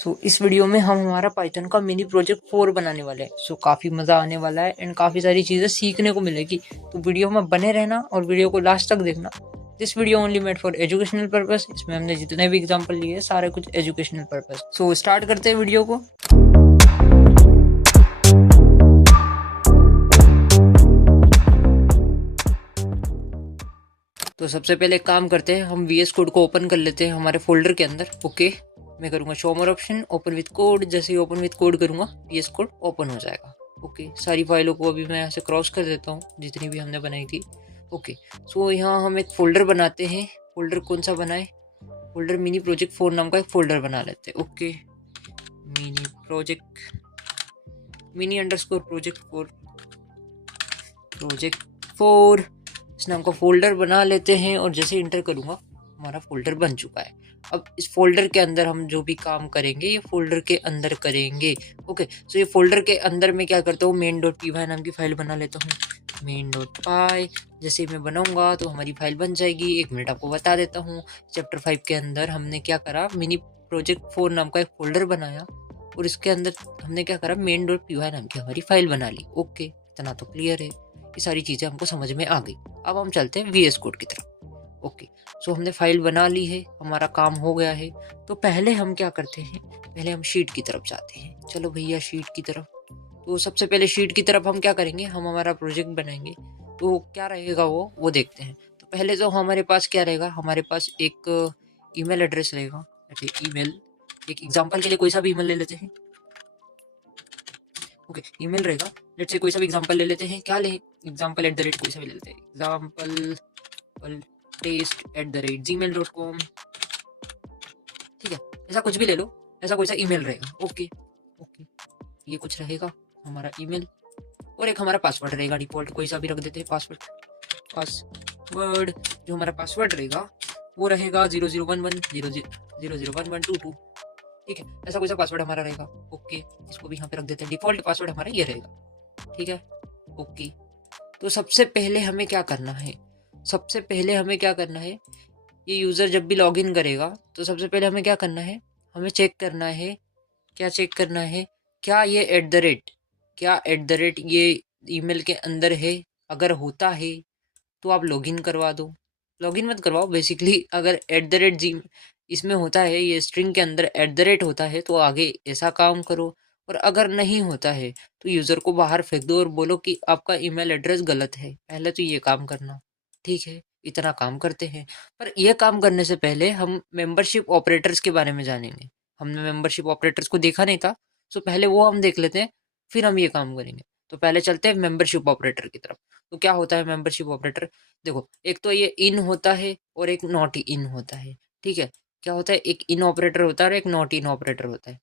इस वीडियो में हम हमारा पाइथन का मिनी प्रोजेक्ट 4 बनाने वाले हैं। काफ़ी मज़ा आने वाला है एंड काफ़ी सारी चीज़ें सीखने को मिलेगी। तो वीडियो में बने रहना और वीडियो को लास्ट तक देखना। This video only made for educational purpose. इसमें हमने जितने भी एग्जांपल लिए सारे कुछ एजुकेशनल पर्पस। स्टार्ट करते हैं वीडियो को। तो सबसे पहले एक काम करते हैं, हम VS कोड को ओपन कर लेते हैं हमारे फोल्डर के अंदर। ओके, मैं करूँगा show more option, open with code. जैसे ही ओपन विथ कोड करूँगा VS कोड ओपन हो जाएगा। ओके, सारी फाइलों को अभी मैं यहाँ से क्रॉस कर देता हूँ जितनी भी हमने बनाई थी। ओके, यहाँ हम एक फोल्डर बनाते हैं। फोल्डर कौन सा बनाए? फोल्डर मिनी प्रोजेक्ट 4 नाम का एक फोल्डर बना लेते हैं। Okay, mini project, mini underscore project 4 इस नाम का फोल्डर बना लेते हैं। और जैसे इंटर करूँगा हमारा फोल्डर बन चुका है। अब इस फोल्डर के अंदर हम जो भी काम करेंगे ये फोल्डर के अंदर करेंगे। ओके, ये फोल्डर के अंदर मैं क्या करता हूँ, main.py नाम की फाइल बना लेता हूँ। main.py जैसे मैं बनाऊंगा तो हमारी फाइल बन जाएगी। 1 मिनट आपको बता देता हूँ। चैप्टर 5 के अंदर हमने क्या करा, मिनी प्रोजेक्ट 4 नाम का एक फोल्डर बनाया और इसके अंदर हमने क्या करा, main.py नाम की हमारी फाइल बना ली। ओके, इतना तो क्लियर है, ये सारी चीज़ें हमको समझ में आ गई। अब हम चलते हैं VS कोड की तरफ। ओके, हमने फाइल बना ली है, हमारा काम हो गया है। तो पहले हम क्या करते हैं, पहले हम शीट की तरफ जाते हैं। चलो भैया शीट की तरफ। तो सबसे पहले शीट की तरफ हम क्या करेंगे, हम हमारा प्रोजेक्ट बनाएंगे। तो क्या रहेगा वो देखते हैं। तो पहले तो हमारे पास क्या रहेगा, हमारे पास एक ईमेल एड्रेस रहेगा। ईमेल, एक एग्जाम्पल के लिए कोई सा भी ईमेल ले लेते हैं। ओके, ईमेल रहेगा। लेट्स से कोई सा भी एग्जांपल ले लेते हैं। क्या ले, एग्जांपल एट द रेट कोई सा भी ले लेते हैं। Example taste@gmail.com। ठीक है, ऐसा कुछ भी ले लो, ऐसा कोई सा ईमेल रहेगा। ओके ओके, ये कुछ रहेगा हमारा ईमेल। और एक हमारा पासवर्ड रहेगा, डिफॉल्ट कोई सा भी रख देते हैं। पासवर्ड जो हमारा पासवर्ड रहेगा वो रहेगा 001100001122। ठीक है, ऐसा कोई सा पासवर्ड हमारा रहेगा। ओके, इसको भी यहाँ पे रख देते हैं। डिफॉल्ट पासवर्ड हमारा ये रहेगा। ठीक है, ओके। तो सबसे पहले हमें क्या करना है, सबसे पहले हमें क्या करना है, ये यूज़र जब भी लॉगिन करेगा तो सबसे पहले हमें क्या करना है, हमें चेक करना है। क्या चेक करना है, क्या ये @ ये ईमेल के अंदर है। अगर होता है तो आप लॉगिन करवा दो। लॉगिन मत करवाओ बेसिकली। अगर @ इसमें होता है, ये स्ट्रिंग के अंदर @ होता है तो आगे ऐसा काम करो। और अगर नहीं होता है तो यूज़र को बाहर फेंक दो और बोलो कि आपका ईमेल एड्रेस गलत है। पहले तो ये काम करना। ठीक है, इतना काम करते हैं। पर यह काम करने से पहले हम मेंबरशिप ऑपरेटर्स के बारे में जानेंगे। हमने मेंबरशिप ऑपरेटर्स को देखा नहीं था, तो पहले वो हम देख लेते हैं, फिर हम ये काम करेंगे। तो पहले चलते हैं मेंबरशिप ऑपरेटर की तरफ। तो क्या होता है मेंबरशिप ऑपरेटर? देखो, एक तो ये इन होता है और एक नॉट इन होता है। ठीक है, क्या होता है, एक इन ऑपरेटर होता है और एक नॉट इन ऑपरेटर होता है।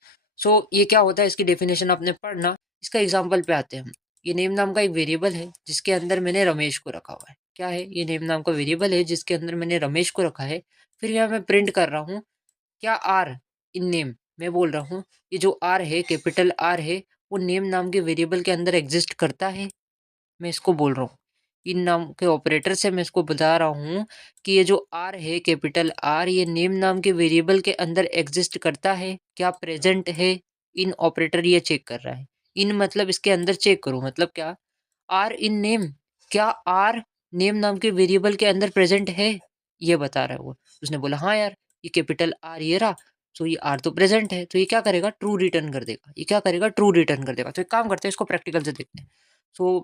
ये क्या होता है, इसकी डेफिनेशन आपने पढ़ना। इसका एग्जाम्पल पे आते हैं हम। ये नेम नाम का एक वेरिएबल है जिसके अंदर मैंने रमेश को रखा हुआ है। क्या है, ये नेम नाम का वेरिएबल है जिसके अंदर मैंने रमेश को रखा है। फिर यहाँ मैं प्रिंट कर रहा हूँ, क्या आर इन नेम, मैं बोल रहा हूँ ये जो आर है, कैपिटल आर है, वो नेम नाम के वेरिएबल के अंदर एग्जिस्ट करता है। मैं इसको बोल रहा हूँ, इन नाम के ऑपरेटर से मैं इसको बता रहा हूँ कि ये जो आर है, कैपिटल आर, ये नेम नाम के वेरिएबल के अंदर एग्जिस्ट करता है, क्या प्रेजेंट है। इन ऑपरेटर ये चेक कर रहा है। इन मतलब इसके अंदर चेक करो, मतलब क्या, आर इन नेम, क्या आर नेम नाम के वेरिएबल के अंदर प्रेजेंट है, ये बता रहा है वो। उसने बोला हाँ यार, ये कैपिटल आर ये रहा, तो ये आर तो प्रेजेंट है, तो ये क्या करेगा, ट्रू रिटर्न कर देगा। ये क्या करेगा, ट्रू रिटर्न कर देगा। तो एक काम करते हैं, इसको प्रैक्टिकल से देखते हैं।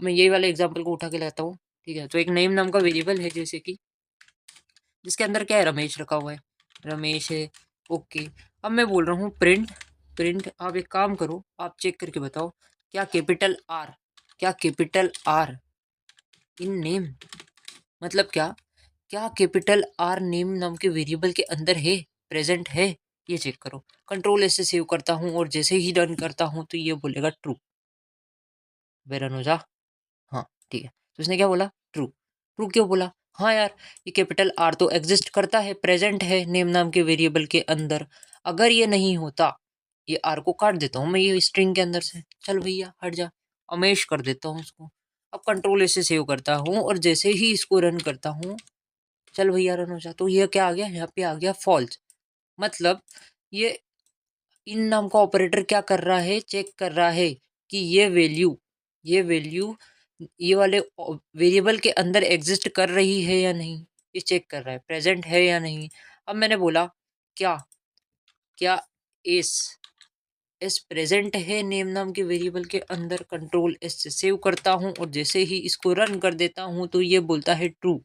मैं यही वाले एग्जाम्पल को उठा के लाता हूँ। ठीक है, तो एक नेम नाम का वेरिएबल है, जैसे कि जिसके अंदर क्या है, रमेश रखा हुआ है, रमेश है। ओके, अब मैं बोल रहा हूँ प्रिंट, आप एक काम करो, आप चेक करके बताओ, क्या कैपिटल आर, क्या कैपिटल आर इन नेम, मतलब क्या, क्या कैपिटल आर नेम नाम के वेरिएबल के अंदर है, प्रेजेंट है, ये चेक करो। कंट्रोल ऐसे सेव करता हूँ और जैसे ही रन करता हूँ तो ये बोलेगा ट्रू। वे रन हो जा। हाँ ठीक है, तो इसने क्या बोला, ट्रू। ट्रू क्यों बोला, हाँ यार, ये कैपिटल आर तो एग्जिस्ट करता है, प्रेजेंट है नेम नाम के वेरिएबल के अंदर। अगर ये नहीं होता, ये आर को काट देता हूँ मैं ये स्ट्रिंग के अंदर से। चल भैया हट जा, अमेश कर देता हूँ उसको। अब कंट्रोल ऐसे सेव करता हूँ और जैसे ही इसको रन करता हूँ, चल भैया रन हो जा, तो ये क्या आ गया, यहाँ पे आ गया फॉल्स। मतलब ये इन नाम का ऑपरेटर क्या कर रहा है, चेक कर रहा है कि ये वैल्यू ये वाले वेरिएबल के अंदर एग्जिस्ट कर रही है या नहीं, ये चेक कर रहा है, प्रेजेंट है या नहीं। अब मैंने बोला क्या क्या एस एस प्रेजेंट है नेम नाम के वेरिएबल के अंदर, कंट्रोल एस से सेव करता हूँ और जैसे ही इसको रन कर देता हूँ तो ये बोलता है ट्रू।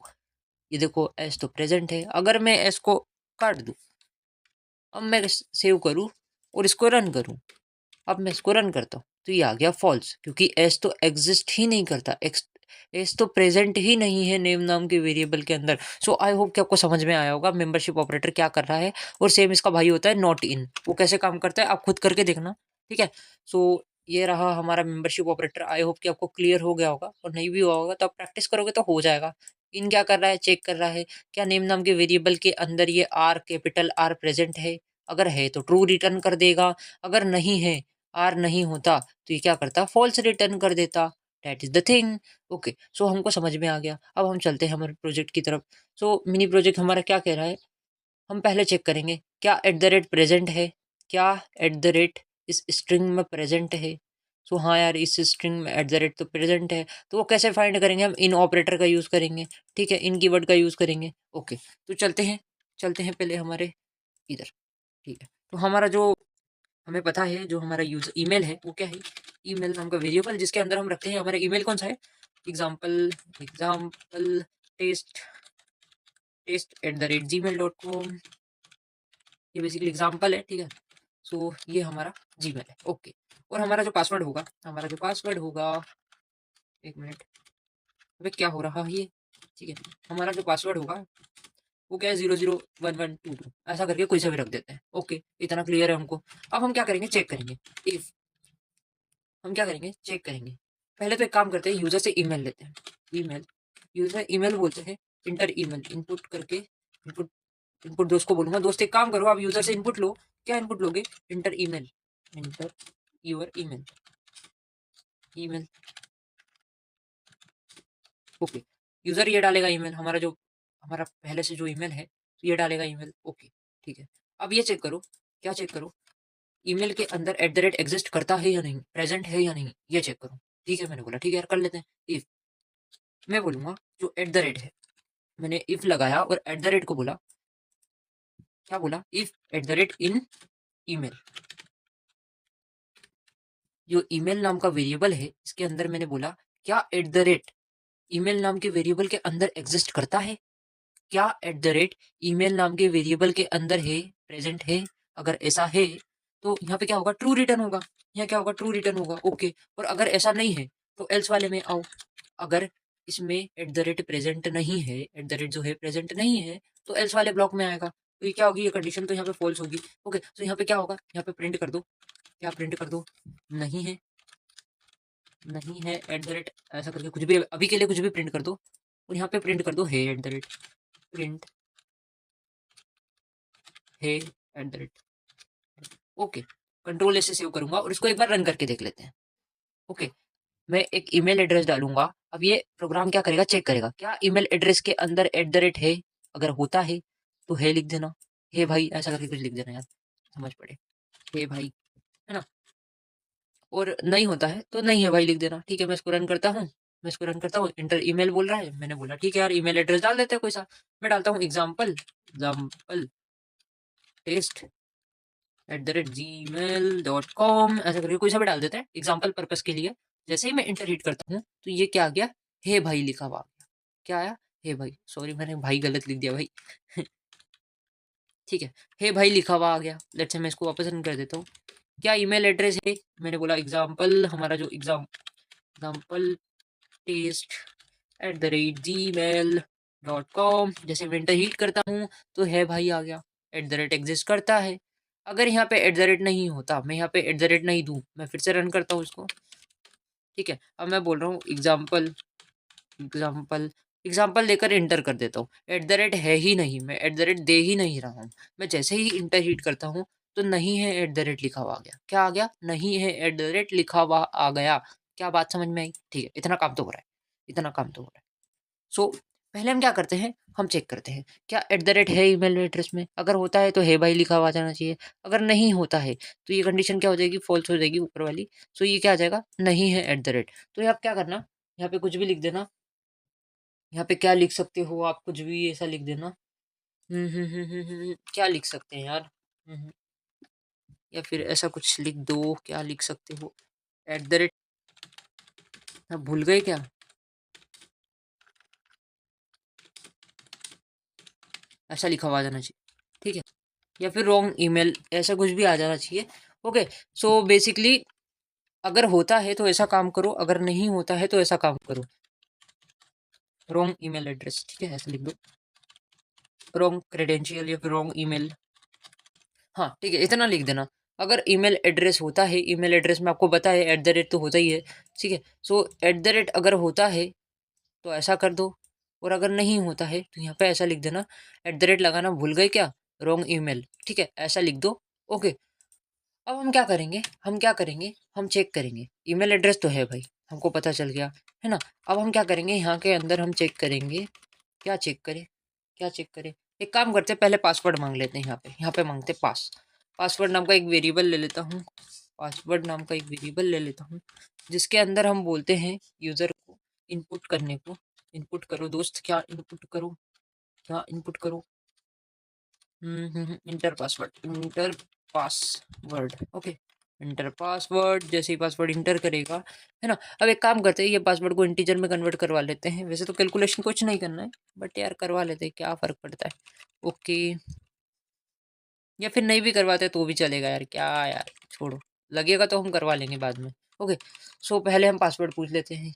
ये देखो एस तो प्रेजेंट है। अगर मैं एस को काट दूं, अब मैं सेव करूं और इसको रन करूं, अब मैं इसको रन करता हूँ तो ये आ गया फॉल्स, क्योंकि एस तो एग्जिस्ट ही नहीं करता, एस तो प्रेजेंट ही नहीं है नेम नाम के वेरिएबल के अंदर। सो आई होप कि आपको समझ में आया होगा मेंबरशिप ऑपरेटर क्या कर रहा है। और सेम इसका भाई होता है नॉट इन, वो कैसे काम करता है आप खुद करके देखना, ठीक है। सो ये रहा हमारा मेंबरशिप ऑपरेटर। आई होप कि आपको क्लियर हो गया होगा, और नहीं भी हुआ होगा तो आप प्रैक्टिस करोगे तो हो जाएगा। इन क्या कर रहा है, चेक कर रहा है क्या नेम नाम के वेरिएबल के अंदर ये आर, कैपिटल आर प्रेजेंट है। अगर है तो ट्रू रिटर्न कर देगा, अगर नहीं है, आर नहीं होता, तो ये क्या करता, फॉल्स रिटर्न कर देता। That is the thing. Okay, so हमको समझ में आ गया। अब हम चलते हैं हमारे प्रोजेक्ट की तरफ। सो मिनी प्रोजेक्ट हमारा क्या कह रहा है, हम पहले चेक करेंगे क्या एट द रेट प्रेजेंट है, क्या एट द रेट इस स्ट्रिंग में प्रेजेंट है। सो हाँ यार, इस स्ट्रिंग में एट द रेट तो प्रेजेंट है, तो वो कैसे फाइंड करेंगे, हम इन ऑपरेटर का यूज़ करेंगे, ठीक है, इन कीवर्ड का यूज़ करेंगे। ओके, तो चलते हैं पहले हमारे इधर, ठीक है। तो हमारा जो हमें पता है, जो हमारा यूजर ईमेल है वो क्या है, ईमेल नाम का वेरिएबल जिसके अंदर हम रखते हैं हमारा ईमेल कौन सा है, example example test test @gmail.com। ये बेसिकली एग्जाम्पल है, ठीक है। सो ये हमारा जीमेल है, ओके। और हमारा जो पासवर्ड होगा, एक मिनट, अबे क्या हो रहा है ये, ठीक है। हमारा जो पासवर्ड होगा वो क्या है, 001122 ऐसा करके कोई सा भी रख देते हैं। ओके, इतना क्लियर है हमको। अब हम क्या करेंगे, चेक करेंगे। इफ हम क्या करेंगे, चेक करेंगे। पहले तो एक काम करते हैं, यूजर से ईमेल लेते हैं। ईमेल, यूजर ईमेल बोलते हैं, इंटर ईमेल, इनपुट करके इनपुट इनपुट दोस्त को बोलूंगा, दोस्त एक काम करो, आप यूजर से इनपुट लो। क्या इनपुट लोगे, inter email, inter your email, email. Okay, user ये डालेगा ईमेल, हमारा पहले से जो ईमेल है ये डालेगा ईमेल। ओके, ठीक है। अब ये चेक करो, क्या चेक करो, ईमेल के अंदर एट द रेट एग्जिस्ट करता है या नहीं, प्रेजेंट है या नहीं, ये चेक करो। ठीक है, मैंने बोला ठीक है यार, कर लेते हैं। इफ मैं बोलूंगा जो एट द रेट है, मैंने इफ लगाया और एट द रेट को बोला, क्या बोला, if at the rate in email, जो ईमेल नाम का वेरिएबल है इसके अंदर मैंने बोला क्या एट द रेट ईमेल नाम के वेरिएबल के अंदर एग्जिस्ट करता है, क्या एट द रेट ईमेल नाम के वेरिएबल के अंदर है, प्रेजेंट है। अगर ऐसा है तो यहाँ पे क्या होगा, ट्रू रिटर्न होगा। यहाँ क्या होगा, ट्रू रिटर्न होगा। ओके, और अगर ऐसा नहीं है तो एल्स वाले में आओ। अगर इसमें एट द रेट प्रेजेंट नहीं है, एट द रेट जो है प्रेजेंट नहीं है, तो एल्स वाले ब्लॉक में आएगा। तो ये क्या होगी, ये कंडीशन तो यहाँ पे फॉल्स होगी। ओके, तो यहाँ पे क्या होगा, यहाँ पे प्रिंट कर दो, क्या प्रिंट कर दो, नहीं है, नहीं है एट द रेट, ऐसा करके कुछ भी अभी के लिए कुछ भी प्रिंट कर दो। और यहाँ पे प्रिंट कर दो है एट द रेट, प्रिंट है eight the rate. Okay, control ऐसे सेव करूंगा और इसको एक बार रन करके देख लेते हैं। ओके, मैं एक ईमेल एड्रेस डालूंगा। अब ये प्रोग्राम क्या करेगा, चेक करेगा क्या ईमेल एड्रेस के अंदर एट द रेट है। अगर होता है तो है लिख देना, हे भाई ऐसा करके कुछ लिख देना यार, समझ पड़े, हे भाई, है ना। और नहीं होता है तो नहीं है भाई लिख देना, ठीक है। मैं इसको रन करता हूँ, इंटर ईमेल बोल रहा है, मैंने बोला ठीक है यार, ईमेल एड्रेस डाल देते हैं कोई सा। मैं डालता हूँ एग्जाम्पल टेस्ट @gmail.com, ऐसा करके कोई सा भी डाल देते हैं एग्जाम्पल पर्पस के लिए। जैसे ही मैं इंटर हिट करता हूँ तो ये क्या आ गया, हे भाई लिखा हुआ आ गया। क्या आया, हे भाई, सॉरी मैंने भाई गलत लिख दिया भाई। ठीक है, हे भाई लिखा हुआ आ गया। लेट्स से मैं इसको वापस रन कर देता हूँ। क्या ईमेल एड्रेस है, मैंने बोला एग्जाम्पल, हमारा जो एग्जाम्पल टेस्ट @gmail.com। जैसे मैं इंटर हिट करता हूँ तो है भाई आ गया, एट द रेट एग्जिस्ट करता है। अगर यहाँ पे एट द रेट नहीं होता, मैं यहाँ पे एट द रेट नहीं दूँ, मैं फिर से रन करता हूँ इसको, ठीक है। अब मैं बोल रहा हूँ एग्जाम्पल एग्जाम्पल देकर इंटर कर देता हूँ। एट द रेट है ही नहीं, मैं एट द रेट दे ही नहीं रहा हूँ। मैं जैसे ही इंटर हिट करता हूँ तो नहीं है एट द रेट लिखा हुआ आ गया। क्या आ गया, नहीं है एट द रेट लिखा हुआ आ गया। क्या बात समझ में आई, ठीक है। इतना काम तो हो रहा है, इतना काम तो हो रहा है। सो पहले हम क्या करते हैं, हम चेक करते हैं क्या @ है ईमेल एड्रेस में। अगर होता है तो हे भाई लिखा हुआ आ जाना चाहिए। अगर नहीं होता है तो ये कंडीशन क्या हो जाएगी, फ़ॉल्स हो जाएगी ऊपर वाली। सो ये क्या आ जाएगा, नहीं है @ तो यहाँ पे क्या करना, यहाँ पे कुछ भी लिख देना। यहाँ पे क्या लिख सकते हो आप, कुछ भी ऐसा लिख देना। क्या लिख सकते हैं यार? हुँ, हुँ। या फिर ऐसा कुछ लिख दो, क्या लिख सकते हो? @ आप भूल गए क्या? ऐसा लिखा हुआ आ जाना चाहिए, ठीक है? या फिर रॉन्ग ईमेल, ऐसा कुछ भी आ जाना चाहिए। ओके, सो बेसिकली अगर होता है तो ऐसा काम करो, अगर नहीं होता है तो ऐसा काम करो। रॉन्ग ईमेल एड्रेस, ठीक है? ऐसा लिख दो। रॉन्ग क्रेडेंशियल या फिर रॉन्ग ईमेल। हाँ, ठीक है, इतना लिख देना। अगर ईमेल एड्रेस होता है, ईमेल एड्रेस में आपको पता है @ तो होता ही है, ठीक है? सो @ अगर होता है तो ऐसा कर दो, और अगर नहीं होता है तो यहाँ पे ऐसा लिख देना। लगाना भूल गए क्या? रॉन्ग ईमेल, ठीक है? ऐसा लिख दो। ओके, अब हम क्या करेंगे, हम चेक करेंगे। ईमेल एड्रेस तो है भाई, हमको पता चल गया, है ना? अब हम क्या करेंगे, यहाँ के अंदर हम चेक करेंगे। क्या चेक करें, क्या चेक करें? एक काम करते हैं, पहले पासवर्ड माँग लेते हैं यहाँ पे माँगते हैं पासवर्ड नाम का एक वेरिएबल ले लेता हूँ। पासवर्ड नाम का एक वेरिएबल ले लेता हूँ, जिसके अंदर हम बोलते हैं यूज़र को इनपुट करने को। इनपुट करो दोस्त, क्या इनपुट करूँ? क्या इनपुट करूँ? Inter password, okay. Inter password, जैसे ही पासवर्ड इंटर करेगा, है ना? अब एक काम करते हैं, ये पासवर्ड को इंटीजर में कन्वर्ट करवा लेते हैं। वैसे तो कैलकुलेशन कुछ नहीं करना है, बट यार करवा लेते हैं, क्या फ़र्क पड़ता है। ओके, या फिर नहीं भी करवाते तो भी चलेगा यार, क्या यार, छोड़ो। लगेगा तो हम करवा लेंगे बाद में। ओके, सो पहले हम पासवर्ड पूछ लेते हैं,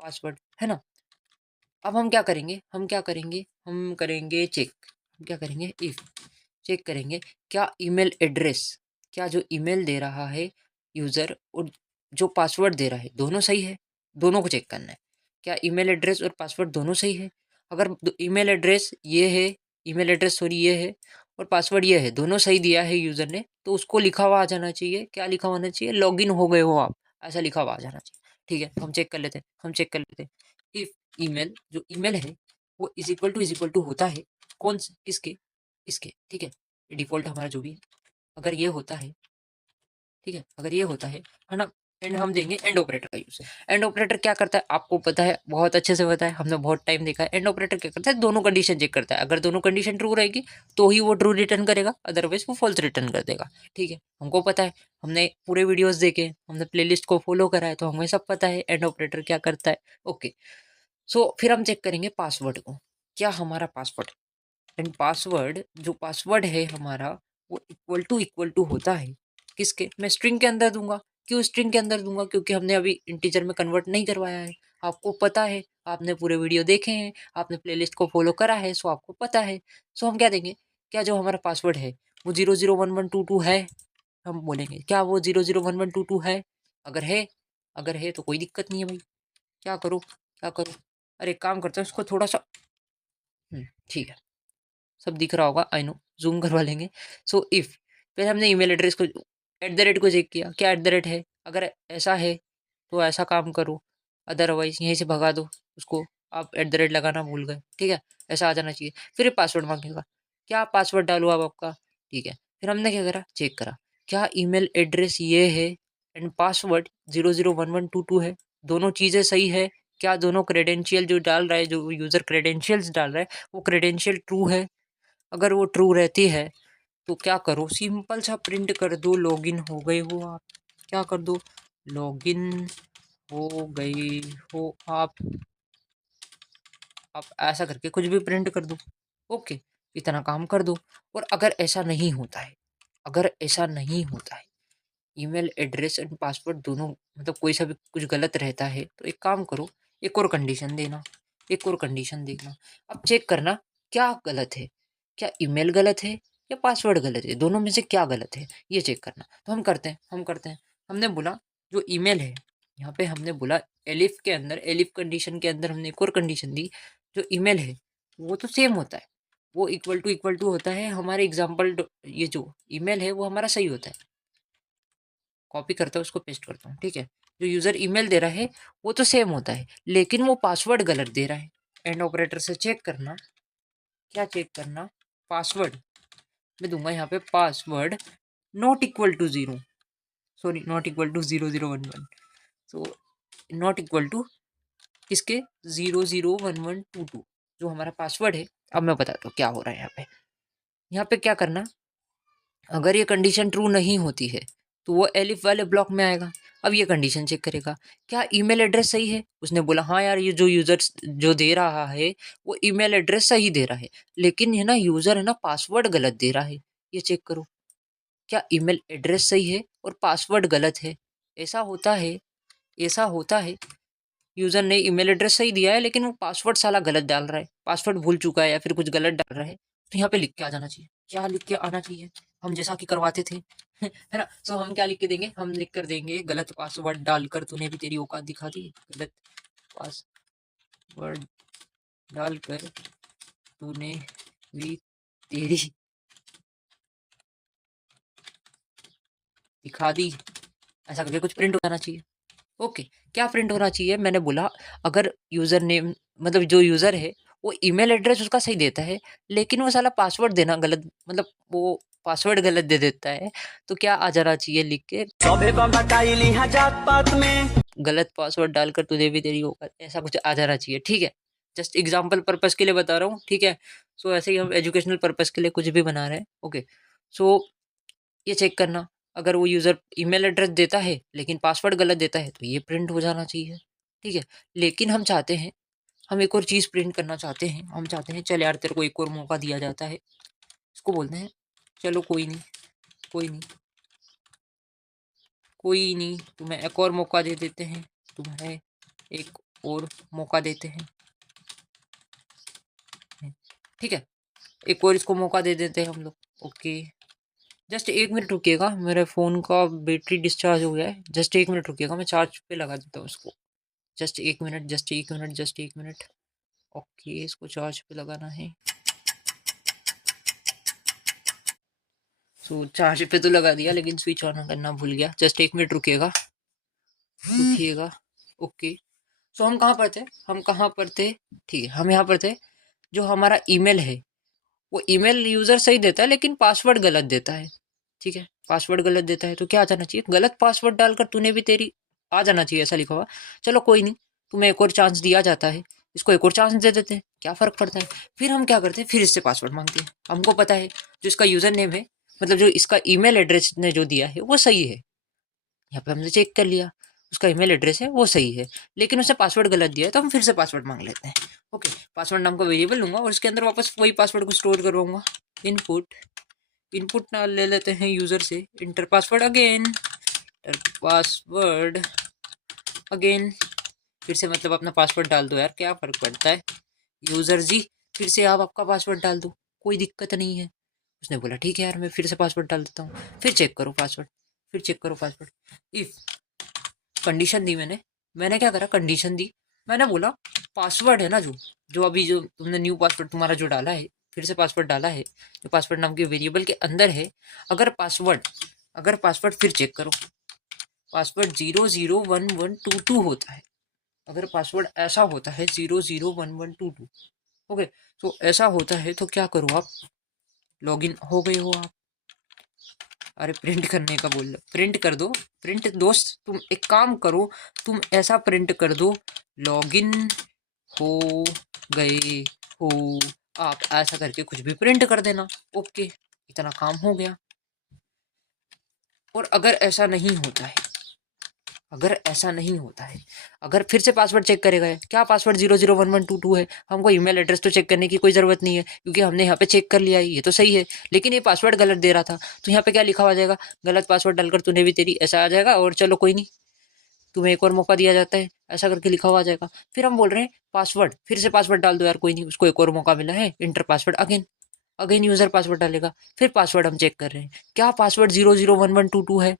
पासवर्ड, है ना? अब हम क्या करेंगे, हम करेंगे चेक। हम क्या करेंगे, इफ चेक करेंगे क्या ईमेल एड्रेस, क्या जो ईमेल दे रहा है यूज़र और जो पासवर्ड दे रहा है, दोनों सही है? दोनों को चेक करना है। क्या ईमेल एड्रेस और पासवर्ड दोनों सही है? अगर ईमेल एड्रेस ये है, ईमेल एड्रेस सॉरी ये है, और पासवर्ड ये है, दोनों सही दिया है यूज़र ने, तो उसको लिखा हुआ आ जाना चाहिए। क्या लिखा हुआ आना चाहिए? लॉगिन हो गए हो आप, ऐसा लिखा हुआ आ जाना चाहिए। ठीक है, हम चेक कर लेते हैं, इफ ईमेल, जो ईमेल है वो इज इक्वल टू होता है कौन से, किसके, इसके, ठीक है? डिफ़ॉल्ट हमारा जो भी है, अगर ये होता है, ठीक है? अगर ये होता है ना? एंड हम देंगे एंड ऑपरेटर का यूज़। एंड ऑपरेटर क्या करता है आपको पता है, बहुत अच्छे से पता है, हमने बहुत टाइम देखा है। एंड ऑपरेटर क्या करता है, दोनों कंडीशन चेक करता है। अगर दोनों कंडीशन ट्रू रहेगी तो ही वो ट्रू रिटर्न करेगा, अदरवाइज़ वो फ़ॉल्स रिटर्न कर देगा, ठीक है? हमको पता है, हमने पूरे वीडियोज़ देखे हैं, हमने प्लेलिस्ट को फ़ॉलो करा है, तो हमें सब पता है एंड ऑपरेटर क्या करता है। ओके, सो फिर हम चेक करेंगे पासवर्ड को। क्या हमारा पासवर्ड, एंड पासवर्ड, जो पासवर्ड है हमारा, वो इक्वल टू होता है किसके, मैं स्ट्रिंग के अंदर दूंगा। क्यों स्ट्रिंग के अंदर दूंगा? क्योंकि हमने अभी इंटीजर में कन्वर्ट नहीं करवाया है। आपको पता है, आपने पूरे वीडियो देखे हैं, आपने प्लेलिस्ट को फॉलो करा है, सो आपको पता है। सो हम क्या देंगे, क्या जो हमारा पासवर्ड है वो 001122 है? हम बोलेंगे क्या वो 001122 है? अगर है, तो कोई दिक्कत नहीं है भाई। क्या करो, अरे एक काम करते हैं, उसको थोड़ा सा, ठीक है, सब दिख रहा होगा, आई नो, ज़ूम करवा लेंगे। सो इफ़, फिर हमने ईमेल एड्रेस को को चेक किया, क्या है? अगर ऐसा है तो ऐसा काम करो, अदरवाइज़ यहीं से भगा दो उसको। आप लगाना भूल गए, ठीक है? ऐसा आ जाना चाहिए। फिर ये पासवर्ड माँगेगा, क्या पासवर्ड डालूँ अब आपका? ठीक है। फिर हमने क्या करा, चेक करा, क्या ईमेल एड्रेस ये है एंड पासवर्ड 001122 है? दोनों चीज़ें सही है? क्या दोनों क्रेडेंशियल जो डाल रहा है, जो यूज़र क्रेडेंशियल्स डाल रहा है, वो क्रेडेंशियल ट्रू है? अगर वो ट्रू रहती है तो क्या करो, सिंपल सा प्रिंट कर दो लॉगिन हो गए हो आप। क्या कर दो, लॉगिन हो गई हो आप ऐसा करके कुछ भी प्रिंट कर दो। ओके, इतना काम कर दो। और अगर ऐसा नहीं होता है, ईमेल एड्रेस एंड पासवर्ड दोनों, मतलब कोई सा भी कुछ गलत रहता है, तो एक काम करो, एक और कंडीशन देना, एक और कंडीशन देखना। अब चेक करना क्या गलत है, क्या ईमेल गलत है या पासवर्ड गलत है, दोनों में से क्या गलत है, ये चेक करना। तो हम करते हैं, हमने बोला जो ईमेल है, यहाँ पे हमने बोला एलिफ के अंदर, एलिफ कंडीशन के अंदर हमने एक और कंडीशन दी, जो ईमेल है वो तो सेम होता है, वो इक्वल टू होता है हमारे एग्जाम्पल, ये जो ईमेल है वो हमारा सही होता है। कॉपी करता हूँ, उसको पेस्ट करता हूँ, ठीक है? जो यूज़र ईमेल दे रहा है वो तो सेम होता है, लेकिन वो पासवर्ड गलत दे रहा है। एंड ऑपरेटर से चेक करना। क्या चेक करना? पासवर्ड मैं दूंगा यहाँ पे, password not equal to 0, sorry not equal to 0011, so not equal to किसके? 001122 जो हमारा पासवर्ड है। अब मैं बताता हूँ क्या हो रहा है यहाँ पे क्या करना। अगर ये कंडीशन ट्रू नहीं होती है तो वो एलिफ वाले ब्लॉक में आएगा। अब ये कंडीशन चेक करेगा क्या ईमेल एड्रेस सही है। उसने बोला हाँ यार ये जो यूजर जो दे रहा है वो ईमेल एड्रेस सही दे रहा है, लेकिन है ना यूजर है ना पासवर्ड गलत दे रहा है। ये चेक करो क्या ईमेल एड्रेस सही है और पासवर्ड गलत है। ऐसा होता है, ऐसा होता है। यूजर ने ईमेल एड्रेस सही दिया है लेकिन वो पासवर्ड साला गलत डाल रहा है, पासवर्ड भूल चुका है या फिर कुछ गलत डाल रहा है। तो यहाँ पे लिख के आ जाना चाहिए। क्या लिख के आना चाहिए? हम जैसा कि करवाते थे है ना। सो हम क्या लिख के देंगे? हम लिख कर देंगे गलत पासवर्ड डालकर तूने भी तेरी औकात दिखा दी, गलत पासवर्ड डालकर तूने भी तेरी दिखा दी। ऐसा करके कुछ प्रिंट हो जाना चाहिए। ओके, क्या प्रिंट होना चाहिए? मैंने बोला अगर यूजर नेम मतलब जो यूजर है वो ईमेल एड्रेस उसका सही देता है लेकिन वो साला पासवर्ड देना गलत, मतलब वो पासवर्ड गलत दे देता है, तो क्या आ जाना चाहिए लिख के गलत पासवर्ड डालकर तुझे भी तेरी होगा, ऐसा कुछ आ जाना चाहिए। ठीक है, जस्ट एग्जाम्पल पर्पस के लिए बता रहा हूँ। ठीक है, सो ऐसे ही हम एजुकेशनल पर्पस के लिए कुछ भी बना रहे हैं। ओके, सो ये चेक करना अगर वो यूज़र ईमेल एड्रेस देता है लेकिन पासवर्ड गलत देता है तो ये प्रिंट हो जाना चाहिए। ठीक है, लेकिन हम चाहते हैं, हम एक और चीज़ प्रिंट करना चाहते हैं। हम चाहते हैं चल यार तेरे को एक और मौका दिया जाता है, इसको बोलते हैं चलो कोई नहीं, कोई नहीं, कोई नहीं, तुम्हें एक और मौका दे देते हैं, तुम्हें एक और मौका देते हैं। ठीक है, एक और इसको मौका दे देते हैं हम लोग। ओके, जस्ट 1 मिनट रुकिएगा, मेरे फ़ोन का बैटरी डिस्चार्ज हो गया है। जस्ट 1 मिनट रुकिएगा, मैं चार्ज पे लगा देता हूँ इसको। Just 1 minute, just 1 minute, just 1 minute. Okay, इसको चार्ज पे लगाना है। सो चार्ज पे तो लगा दिया लेकिन स्विच ऑन करना भूल गया। जस्ट 1 मिनट रुकिएगा, रुकिएगा। ओके, सो हम कहाँ पर थे? हम कहाँ पर थे? ठीक है, हम यहाँ पर थे। जो हमारा ईमेल है वो ईमेल यूज़र सही देता है लेकिन पासवर्ड गलत देता है। ठीक है, पासवर्ड गलत देता है तो क्या आ जाना चाहिए? गलत पासवर्ड डालकर तूने भी तेरी आ जाना चाहिए, ऐसा लिखा हुआ। चलो कोई नहीं, तुम्हें एक और चांस दिया जाता है, इसको एक और चांस दे देते हैं, क्या फ़र्क पड़ता है। फिर हम क्या करते हैं, फिर इससे पासवर्ड मांगते हैं। हमको पता है जो इसका यूज़र नेम है, मतलब जो इसका ईमेल एड्रेस ने जो दिया है वो सही है। यहाँ पे हमने चेक कर लिया उसका ईमेल एड्रेस है वो सही है, लेकिन उसने पासवर्ड गलत दिया है तो हम फिर से पासवर्ड मांग लेते हैं। ओके, पासवर्ड नाम का वेरिएबल लूंगा और इसके अंदर वापस वही पासवर्ड को स्टोर करवाऊंगा। इनपुट, इनपुट ना ले लेते हैं यूज़र से, inter password again, inter password again. फिर से मतलब अपना पासवर्ड डाल दो यार, क्या फ़र्क पड़ता है। यूज़र जी फिर से आप आपका पासवर्ड डाल दो, कोई दिक्कत नहीं है। उसने बोला ठीक है यार मैं फिर से पासवर्ड डाल देता हूँ। फिर चेक करो पासवर्ड, फिर चेक करो पासवर्ड। इफ़ कंडीशन दी मैंने, मैंने क्या करा, कंडीशन दी। मैंने बोला पासवर्ड है ना जो जो अभी जो तुमने न्यू पासवर्ड तुम्हारा जो डाला है, फिर से पासवर्ड डाला है, जो पासवर्ड नाम के वेरिएबल के अंदर है, अगर पासवर्ड फिर चेक करो, पासवर्ड 001122 होता है। अगर पासवर्ड ऐसा होता है 001122, ओके, तो ऐसा होता है तो क्या करो आप, लॉगिन हो गए हो आप। अरे प्रिंट करने का बोल, प्रिंट कर दो। प्रिंट दोस्त तुम एक काम करो, तुम ऐसा प्रिंट कर दो, लॉगिन हो गए हो आप, ऐसा करके कुछ भी प्रिंट कर देना। ओके, इतना काम हो गया। और अगर ऐसा नहीं होता है, अगर ऐसा नहीं होता है, अगर फिर से पासवर्ड चेक करेगा, क्या पासवर्ड 001122 है, हमको ईमेल एड्रेस तो चेक करने की कोई ज़रूरत नहीं है क्योंकि हमने यहाँ पे चेक कर लिया है ये तो सही है, लेकिन ये पासवर्ड गलत दे रहा था। तो यहाँ पे क्या लिखा हुआ जाएगा, गलत पासवर्ड डालकर तूने भी तेरी, ऐसा आ जाएगा। और चलो कोई नहीं, तुम्हें एक और मौका दिया जाता है, ऐसा करके लिखा हुआ आ जाएगा। फिर हम बोल रहे हैं पासवर्ड, फिर से पासवर्ड डाल दो यार, कोई नहीं, उसको एक और मौका मिला है, inter password again. Again user password डालेगा, फिर पासवर्ड हम चेक कर रहे हैं, क्या पासवर्ड 001122 है,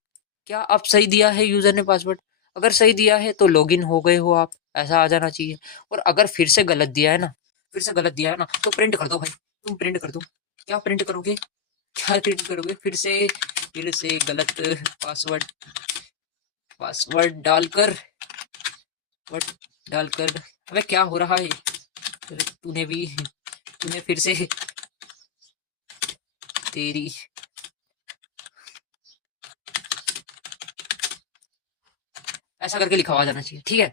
क्या अब सही दिया है यूजर ने पासवर्ड? अगर सही दिया है तो लॉगिन हो गए हो आप, ऐसा आ जाना चाहिए। और अगर फिर से गलत दिया है ना, फिर से गलत दिया है ना, तो प्रिंट कर दो भाई, तुम प्रिंट कर दो। क्या प्रिंट करोगे, क्या प्रिंट करोगे? फिर से गलत पासवर्ड, पासवर्ड डालकर, वर्ड डालकर, अबे क्या हो रहा है, तूने फिर से तेरी ऐसा करके लिखा हुआ जाना चाहिए। ठीक है,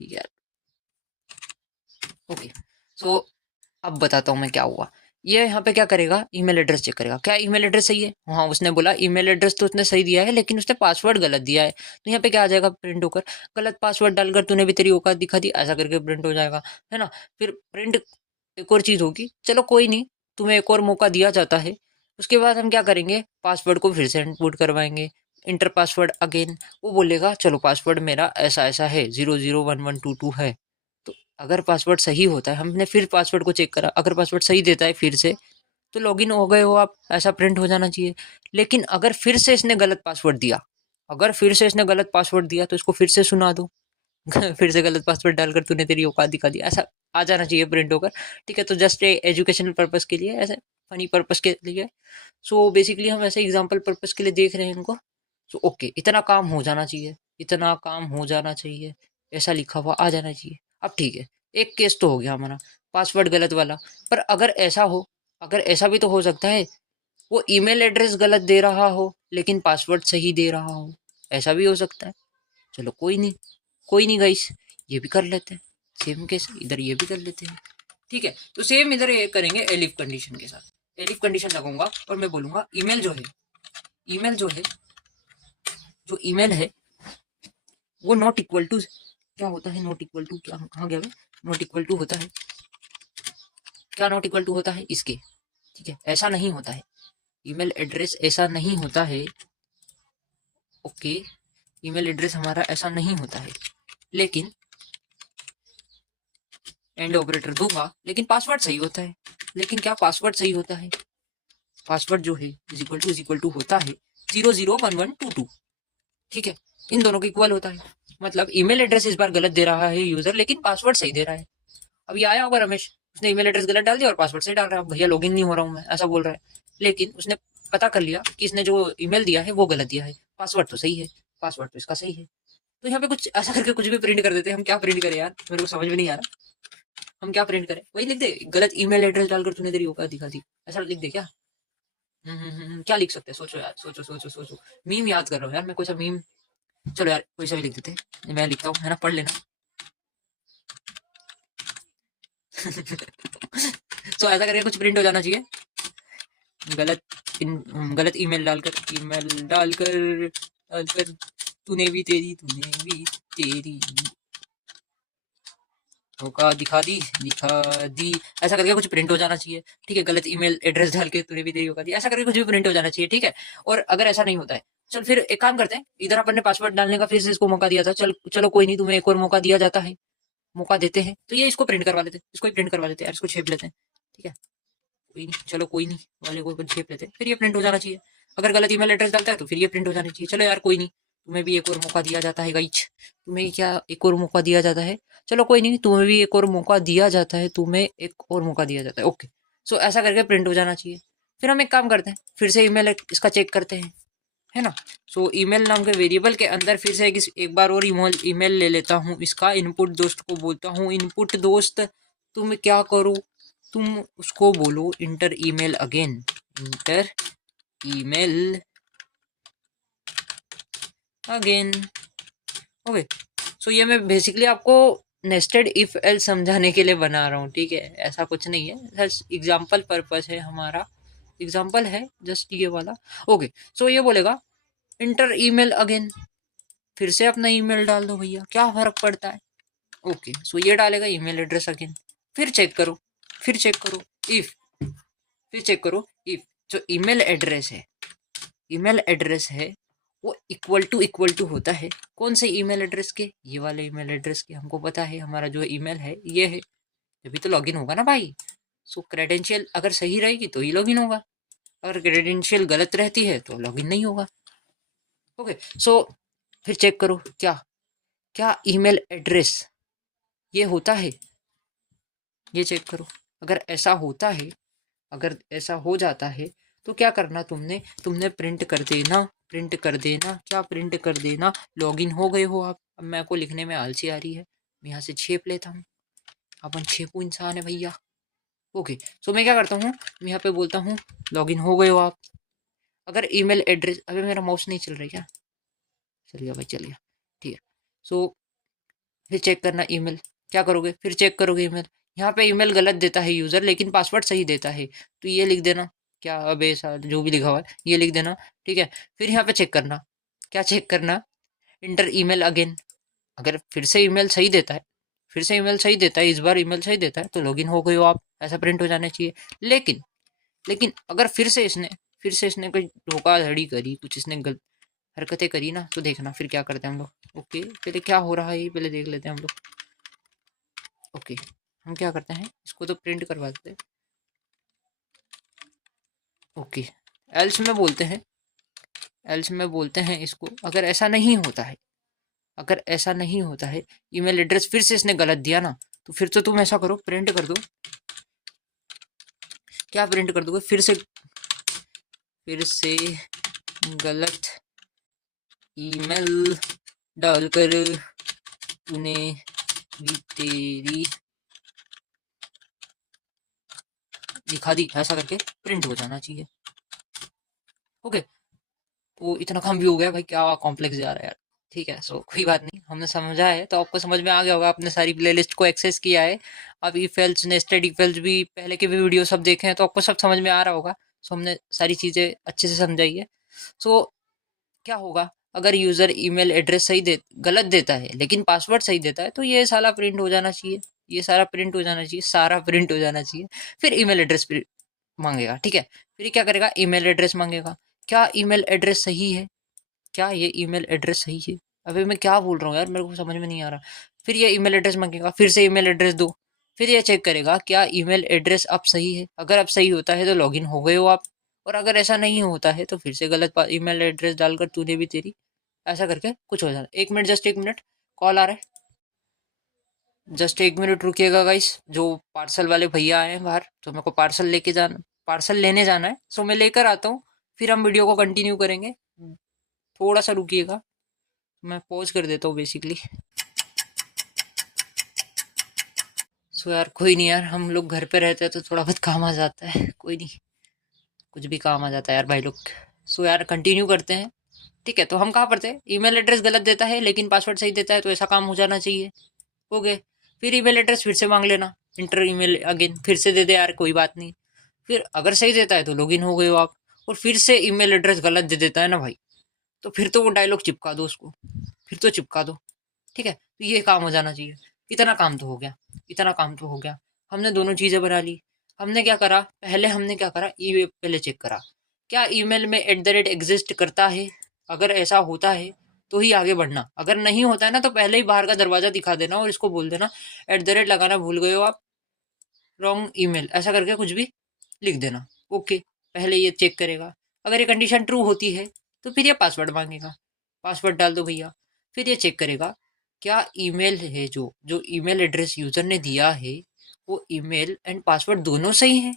ठीक है, ओके। सो अब बताता हूँ मैं क्या हुआ। ये यहाँ पे क्या करेगा, ईमेल एड्रेस चेक करेगा, क्या ईमेल एड्रेस सही है। हाँ, उसने बोला ईमेल एड्रेस तो उसने सही दिया है, लेकिन उसने पासवर्ड गलत दिया है। तो यहाँ पे क्या आ जाएगा, प्रिंट होकर गलत पासवर्ड डालकर तूने भी तेरी औकात दिखा दी, ऐसा करके प्रिंट हो जाएगा, है ना। फिर प्रिंट एक और चीज होगी, चलो कोई नहीं, तुम्हें एक और मौका दिया जाता है। उसके बाद हम क्या करेंगे, पासवर्ड को फिर से इनपुट करवाएंगे, इंटर पासवर्ड अगेन। वो बोलेगा चलो पासवर्ड मेरा ऐसा ऐसा है, 001122 है। तो अगर पासवर्ड सही होता है, हमने फिर पासवर्ड को चेक करा, अगर पासवर्ड सही देता है फिर से, तो लॉगिन हो गए हो आप, ऐसा प्रिंट हो जाना चाहिए। लेकिन अगर फिर से इसने गलत पासवर्ड दिया, अगर फिर से इसने गलत पासवर्ड दिया, तो इसको फिर से सुना दो। फिर से गलत पासवर्ड डालकर तूने तेरी औकात दिखा दी, ऐसा आ जाना चाहिए प्रिंट होकर। ठीक है, तो जस्ट एजुकेशनल पर्पस के लिए, ऐसे फनी पर्पस के लिए, सो बेसिकली हम ऐसे एग्जाम्पल पर्पस के लिए देख रहे हैं इनको। सो ओके, इतना काम हो जाना चाहिए, इतना काम हो जाना चाहिए, ऐसा लिखा हुआ आ जाना चाहिए। अब ठीक है, एक केस तो हो गया हमारा पासवर्ड गलत वाला। पर अगर ऐसा हो, अगर ऐसा भी तो हो सकता है, वो ईमेल एड्रेस गलत दे रहा हो लेकिन पासवर्ड सही दे रहा हो, ऐसा भी हो सकता है। चलो कोई नहीं, कोई नहीं गाइस, ये भी कर लेते हैं। सेम केस इधर ये भी कर लेते हैं। ठीक है, तो सेम इधर ये करेंगे एलिफ कंडीशन के साथ। एलिफ कंडीशन लगाऊंगा और मैं बोलूंगा ईमेल जो है, ईमेल जो है, जो ईमेल है वो नॉट इक्वल टू, क्या होता है नॉट इक्वल टू, क्या कहाँ गया मैं, नॉट इक्वल टू होता है, क्या नॉट इक्वल टू होता है इसके। ठीक है, ऐसा नहीं होता है, ईमेल एड्रेस ऐसा नहीं होता है। ओके, ईमेल एड्रेस हमारा ऐसा नहीं होता है, लेकिन एंड ऑपरेटर दूंगा, लेकिन पासवर्ड सही होता है। लेकिन क्या पासवर्ड सही होता है, पासवर्ड जो है इज इक्वल टू होता है 001122। ठीक है, इन दोनों को इक्वल होता है, मतलब ईमेल एड्रेस इस बार गलत दे रहा है यूजर, लेकिन पासवर्ड सही दे रहा है। अब ये आया होगा रमेश, उसने ईमेल एड्रेस गलत डाल दिया और पासवर्ड सही डाल रहा है, भैया लॉगिन नहीं हो रहा हूँ मैं, ऐसा बोल रहा है। लेकिन उसने पता कर लिया कि इसने जो ईमेल दिया है वो गलत दिया है, पासवर्ड तो सही है, पासवर्ड तो इसका सही है। तो यहाँ पे कुछ ऐसा करके कुछ भी प्रिंट कर देते हैं। हम क्या प्रिंट करें यार, मेरे को समझ में नहीं आ रहा, हम क्या प्रिंट करें, वही लिख दे, गलत ईमेल एड्रेस डालकर तूने तेरी औकात दिखा दी, ऐसा लिख दे क्या। क्या लिख सकते हैं, सोचो यार, सोचो सोचो सोचो। मीम याद कर रहा हूँ यार मैं, कोई सा मीम, चलो यार कोई सा भी लिख देते हैं, मैं लिखता हूँ, है ना, पढ़ लेना। तो ऐसा करके कुछ प्रिंट हो जाना चाहिए, गलत गलत ईमेल डालकर, ईमेल डालकर डालकर तूने भी तेरी धोखा दिखा दी, ऐसा करके कुछ प्रिंट हो जाना चाहिए। ठीक है, गलत ईमेल एड्रेस डाल के तूने भी तेरी धोखा दी, ऐसा करके कुछ भी प्रिंट हो जाना चाहिए। ठीक है, और अगर ऐसा नहीं होता है, चल फिर एक काम करते हैं, इधर अपन ने पासवर्ड डालने का फिर से इसको मौका दिया था, चलो कोई नहीं, तुम्हें एक और मौका दिया जाता है, मौका देते हैं, तो ये इसको प्रिंट करवा लेते हैं, इसको ही प्रिंट करवा लेते हैं यार, इसको छेप लेते हैं। ठीक है, कोई नहीं, चलो कोई नहीं, वाले को छेप लेते हैं, फिर ये प्रिंट हो जाना चाहिए। अगर गलत ईमेल एड्रेस डालता है तो फिर ये प्रिंट हो जाना चाहिए। चलो यार कोई नहीं, तुम्हें भी एक और मौका दिया जाता है गाइज, तुम्हें क्या एक और मौका दिया जाता है, चलो कोई नहीं, तुम्हें भी एक और मौका दिया जाता है, तुम्हें एक और मौका दिया जाता है। ओके, सो ऐसा करके प्रिंट हो जाना चाहिए। फिर हम एक काम करते हैं, फिर से ईमेल इसका चेक करते हैं, है ना। सो ईमेल नाम के वेरिएबल के अंदर फिर से एक बार और ईमेल ले लेता हूँ इसका, इनपुट दोस्त को बोलता हूँ, इनपुट दोस्त तुम क्या करो, तुम उसको बोलो enter email again, enter email again. Okay, so ये मैं बेसिकली आपको नेस्टेड इफ एल समझाने के लिए बना रहा हूँ। ठीक है, ऐसा कुछ नहीं है, जस्ट एग्जाम्पल पर्पस है हमारा, एग्जाम्पल है जस्ट ये वाला। ओके, सो ये बोलेगा इंटर ईमेल अगेन, फिर से अपना ईमेल डाल दो भैया, क्या फर्क पड़ता है। ओके, सो ये डालेगा ईमेल एड्रेस अगेन, फिर चेक करो, फिर चेक करो इफ, फिर चेक करो इफ जो ईमेल एड्रेस है, ईमेल एड्रेस है वो इक्वल टू होता है कौन से ईमेल एड्रेस के, ये वाले ईमेल एड्रेस के। हमको पता है हमारा जो ईमेल है ये है, तभी तो लॉगिन होगा ना भाई। सो क्रेडेंशियल अगर सही रहेगी तो ही लॉगिन होगा, अगर क्रेडेंशियल गलत रहती है तो लॉगिन नहीं होगा। ओके, सो फिर चेक करो क्या क्या ईमेल एड्रेस ये होता है, ये चेक करो। अगर ऐसा होता है, अगर ऐसा हो जाता है तो क्या करना तुमने, तुमने प्रिंट कर देना, प्रिंट कर देना, क्या प्रिंट कर देना, लॉगिन हो गए हो आप। अब मेरे को लिखने में आलसी आ रही है, मैं यहाँ से छेप लेता हूँ, अपन 6 इंसान है भैया। ओके, सो मैं क्या करता हूँ, मैं यहाँ पे बोलता हूँ लॉगिन हो गए हो आप। अगर ईमेल एड्रेस, अभी मेरा माउस नहीं चल रहा है क्या? चल गया भाई, चल गया, ठीक है। सो फिर चेक करना ईमेल, क्या करोगे, फिर चेक करोगे ईमेल। यहाँ पे ईमेल गलत देता है यूज़र, लेकिन पासवर्ड सही देता है, तो ये लिख देना, क्या अबे साल जो भी लिखा हुआ है ये लिख देना, ठीक है। फिर यहाँ पे चेक करना, क्या चेक करना, इंटर ईमेल अगेन। अगर फिर से ईमेल सही देता है, फिर से ईमेल सही देता है, इस बार ईमेल सही देता है, तो लॉगिन हो गए हो आप, ऐसा प्रिंट हो जाना चाहिए। लेकिन लेकिन अगर फिर से इसने कोई धोखाधड़ी करी, कुछ इसने गलत हरकतें करी ना, तो देखना फिर क्या करते हैं हम लोग। ओके, पहले क्या हो रहा है ये पहले देख लेते हैं हम लोग। ओके, हम क्या करते हैं, इसको तो प्रिंट करवा देते हैं। ओके, एल्स में बोलते हैं इसको, अगर ऐसा नहीं होता है, अगर ऐसा नहीं होता है, ईमेल एड्रेस फिर से इसने गलत दिया ना, तो फिर तो तुम ऐसा करो, प्रिंट कर दो। क्या प्रिंट कर दोगे, फिर से गलत ईमेल डालकर तूने भी तेरी दिखा दी, ऐसा करके प्रिंट हो जाना चाहिए। ओके, तो इतना काम भी हो गया भाई, क्या कॉम्प्लेक्स जा रहा है यार। ठीक है, सो कोई बात नहीं, हमने समझा है, तो आपको समझ में आ गया होगा, आपने सारी प्लेलिस्ट को एक्सेस किया है। अब if else nested if else भी पहले के भी वीडियो सब देखे हैं, तो आपको सब समझ में आ रहा होगा। सो हमने सारी चीज़ें अच्छे से समझाई है। सो क्या होगा, अगर यूज़र ईमेल एड्रेस गलत देता है लेकिन पासवर्ड सही देता है, तो ये सारा प्रिंट हो जाना चाहिए, ये सारा प्रिंट हो जाना चाहिए, सारा प्रिंट हो जाना चाहिए। फिर ईमेल एड्रेस मांगेगा, ठीक है। फिर क्या करेगा, ईमेल एड्रेस मांगेगा, क्या ईमेल एड्रेस सही है, क्या ये ईमेल एड्रेस सही है। अभी मैं क्या बोल रहा हूँ यार, मेरे को समझ में नहीं आ रहा। फिर ये ईमेल एड्रेस मांगेगा, फिर से ईमेल एड्रेस दो। फिर ये चेक करेगा क्या ईमेल एड्रेस अब सही है, अगर अब सही होता है तो लॉगिन हो गए हो आप, और अगर ऐसा नहीं होता है तो फिर से गलत ईमेल एड्रेस डालकर तूने भी तेरी, ऐसा करके कुछ हो जाना। 1 मिनट, जस्ट 1 मिनट, कॉल आ रहा है, जस्ट 1 मिनट रुकिएगा गाइस। जो पार्सल वाले भैया आए हैं बाहर, तो मेरे को पार्सल लेने जाना है, सो मैं लेकर आता हूँ, फिर हम वीडियो को कंटिन्यू करेंगे। थोड़ा सा रुकिएगा, मैं पॉज कर देता हूँ बेसिकली। सो यार कोई नहीं यार, हम लोग घर पे रहते हैं तो थोड़ा बहुत काम आ जाता है, कोई नहीं, कुछ भी काम आ जाता है यार भाई लोग। सो यार कंटिन्यू करते हैं, ठीक है। तो हम कहाँ पर थे, ईमेल एड्रेस गलत देता है लेकिन पासवर्ड सही देता है, तो ऐसा काम हो जाना चाहिए। हो गए, फिर ईमेल एड्रेस फिर से मांग लेना, इंटर ईमेल अगेन, फिर से दे दे यार, कोई बात नहीं। फिर अगर सही देता है तो लॉगिन हो गए हो आप, और फिर से ईमेल एड्रेस गलत दे देता है ना भाई, तो फिर तो वो डायलॉग चिपका दो उसको, फिर तो चिपका दो, ठीक है। तो ये काम हो जाना चाहिए। इतना काम तो हो गया, इतना काम तो हो गया। हमने दोनों चीज़ें बना ली। हमने क्या करा, ई पहले चेक करा, क्या ईमेल में @ एग्जिस्ट करता है। अगर ऐसा होता है तो ही आगे बढ़ना, अगर नहीं होता है ना, तो पहले ही बाहर का दरवाजा दिखा देना और इसको बोल देना लगाना भूल गए हो आप, रॉन्ग ईमेल, ऐसा करके कुछ भी लिख देना। ओके, पहले ये चेक करेगा। अगर ये कंडीशन ट्रू होती है तो फिर ये पासवर्ड मांगेगा, पासवर्ड डाल दो भैया। फिर ये चेक करेगा क्या ईमेल है, जो जो ईमेल एड्रेस यूजर ने दिया है, वो ईमेल एंड पासवर्ड दोनों सही हैं।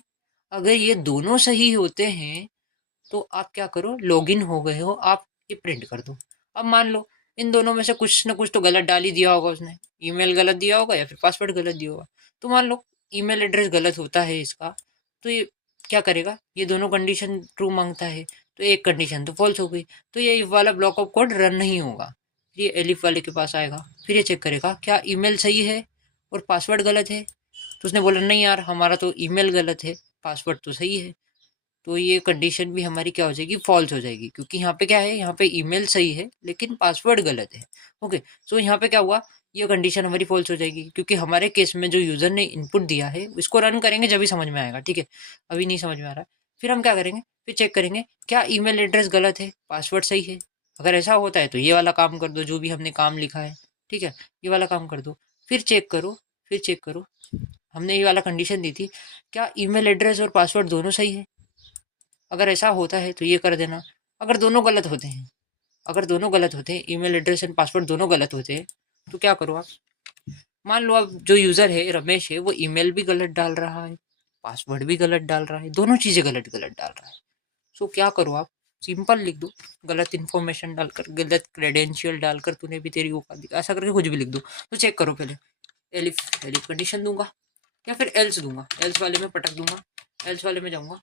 अगर ये दोनों सही होते हैं तो आप क्या करो, लॉगिन हो गए हो आप, ये प्रिंट कर दो। अब मान लो इन दोनों में से कुछ ना कुछ तो गलत डाल ही दिया होगा उसने, ईमेल गलत दिया होगा या फिर पासवर्ड गलत दिया होगा। तो मान लो ईमेल एड्रेस गलत होता है इसका, तो ये क्या करेगा, ये दोनों कंडीशन ट्रू मांगता है, तो एक कंडीशन तो फॉल्स हो गई, तो ये if वाला ब्लॉक ऑफ कोड रन नहीं होगा। फिर ये एलिफ वाले के पास आएगा, फिर ये चेक करेगा क्या ईमेल सही है और पासवर्ड गलत है। तो उसने बोला नहीं यार, हमारा तो ईमेल गलत है, पासवर्ड तो सही है, तो ये कंडीशन भी हमारी क्या हो जाएगी, फॉल्स हो जाएगी, क्योंकि यहाँ पे क्या है, यहाँ पे ईमेल सही है लेकिन पासवर्ड गलत है। ओके, सो यहाँ पे क्या हुआ, ये कंडीशन हमारी फॉल्स हो जाएगी, क्योंकि हमारे केस में जो यूजर ने इनपुट दिया है इसको रन करेंगे जब भी समझ में आएगा, ठीक है। अभी नहीं समझ में आ रहा। फिर हम क्या करेंगे, फिर चेक करेंगे क्या ईमेल एड्रेस गलत है, पासवर्ड सही है। अगर ऐसा होता है तो ये वाला काम कर दो, जो भी हमने काम लिखा है, ठीक है, ये वाला काम कर दो। फिर चेक करो, हमने ये वाला कंडीशन दी थी, क्या ईमेल एड्रेस और पासवर्ड दोनों सही है। अगर ऐसा होता है तो ये कर देना। अगर दोनों गलत होते हैं, ईमेल एड्रेस एंड पासवर्ड दोनों गलत होते हैं, तो क्या करो आप, मान लो अब जो यूज़र है रमेश है, वो ईमेल भी गलत डाल रहा है, पासवर्ड भी गलत डाल रहा है, दोनों चीज़ें गलत गलत डाल रहा है। सो क्या करो आप, सिंपल लिख दो, गलत इन्फॉर्मेशन डालकर, गलत क्रेडेंशियल डालकर तूने भी तेरी औकात दिखा, ऐसा करके कुछ भी लिख दो। तो चेक करो पहले, एलिफ एलिफ कंडीशन दूंगा या फिर एल्स दूंगा, एल्स वाले में पटक दूंगा, एल्स वाले में जाऊंगा।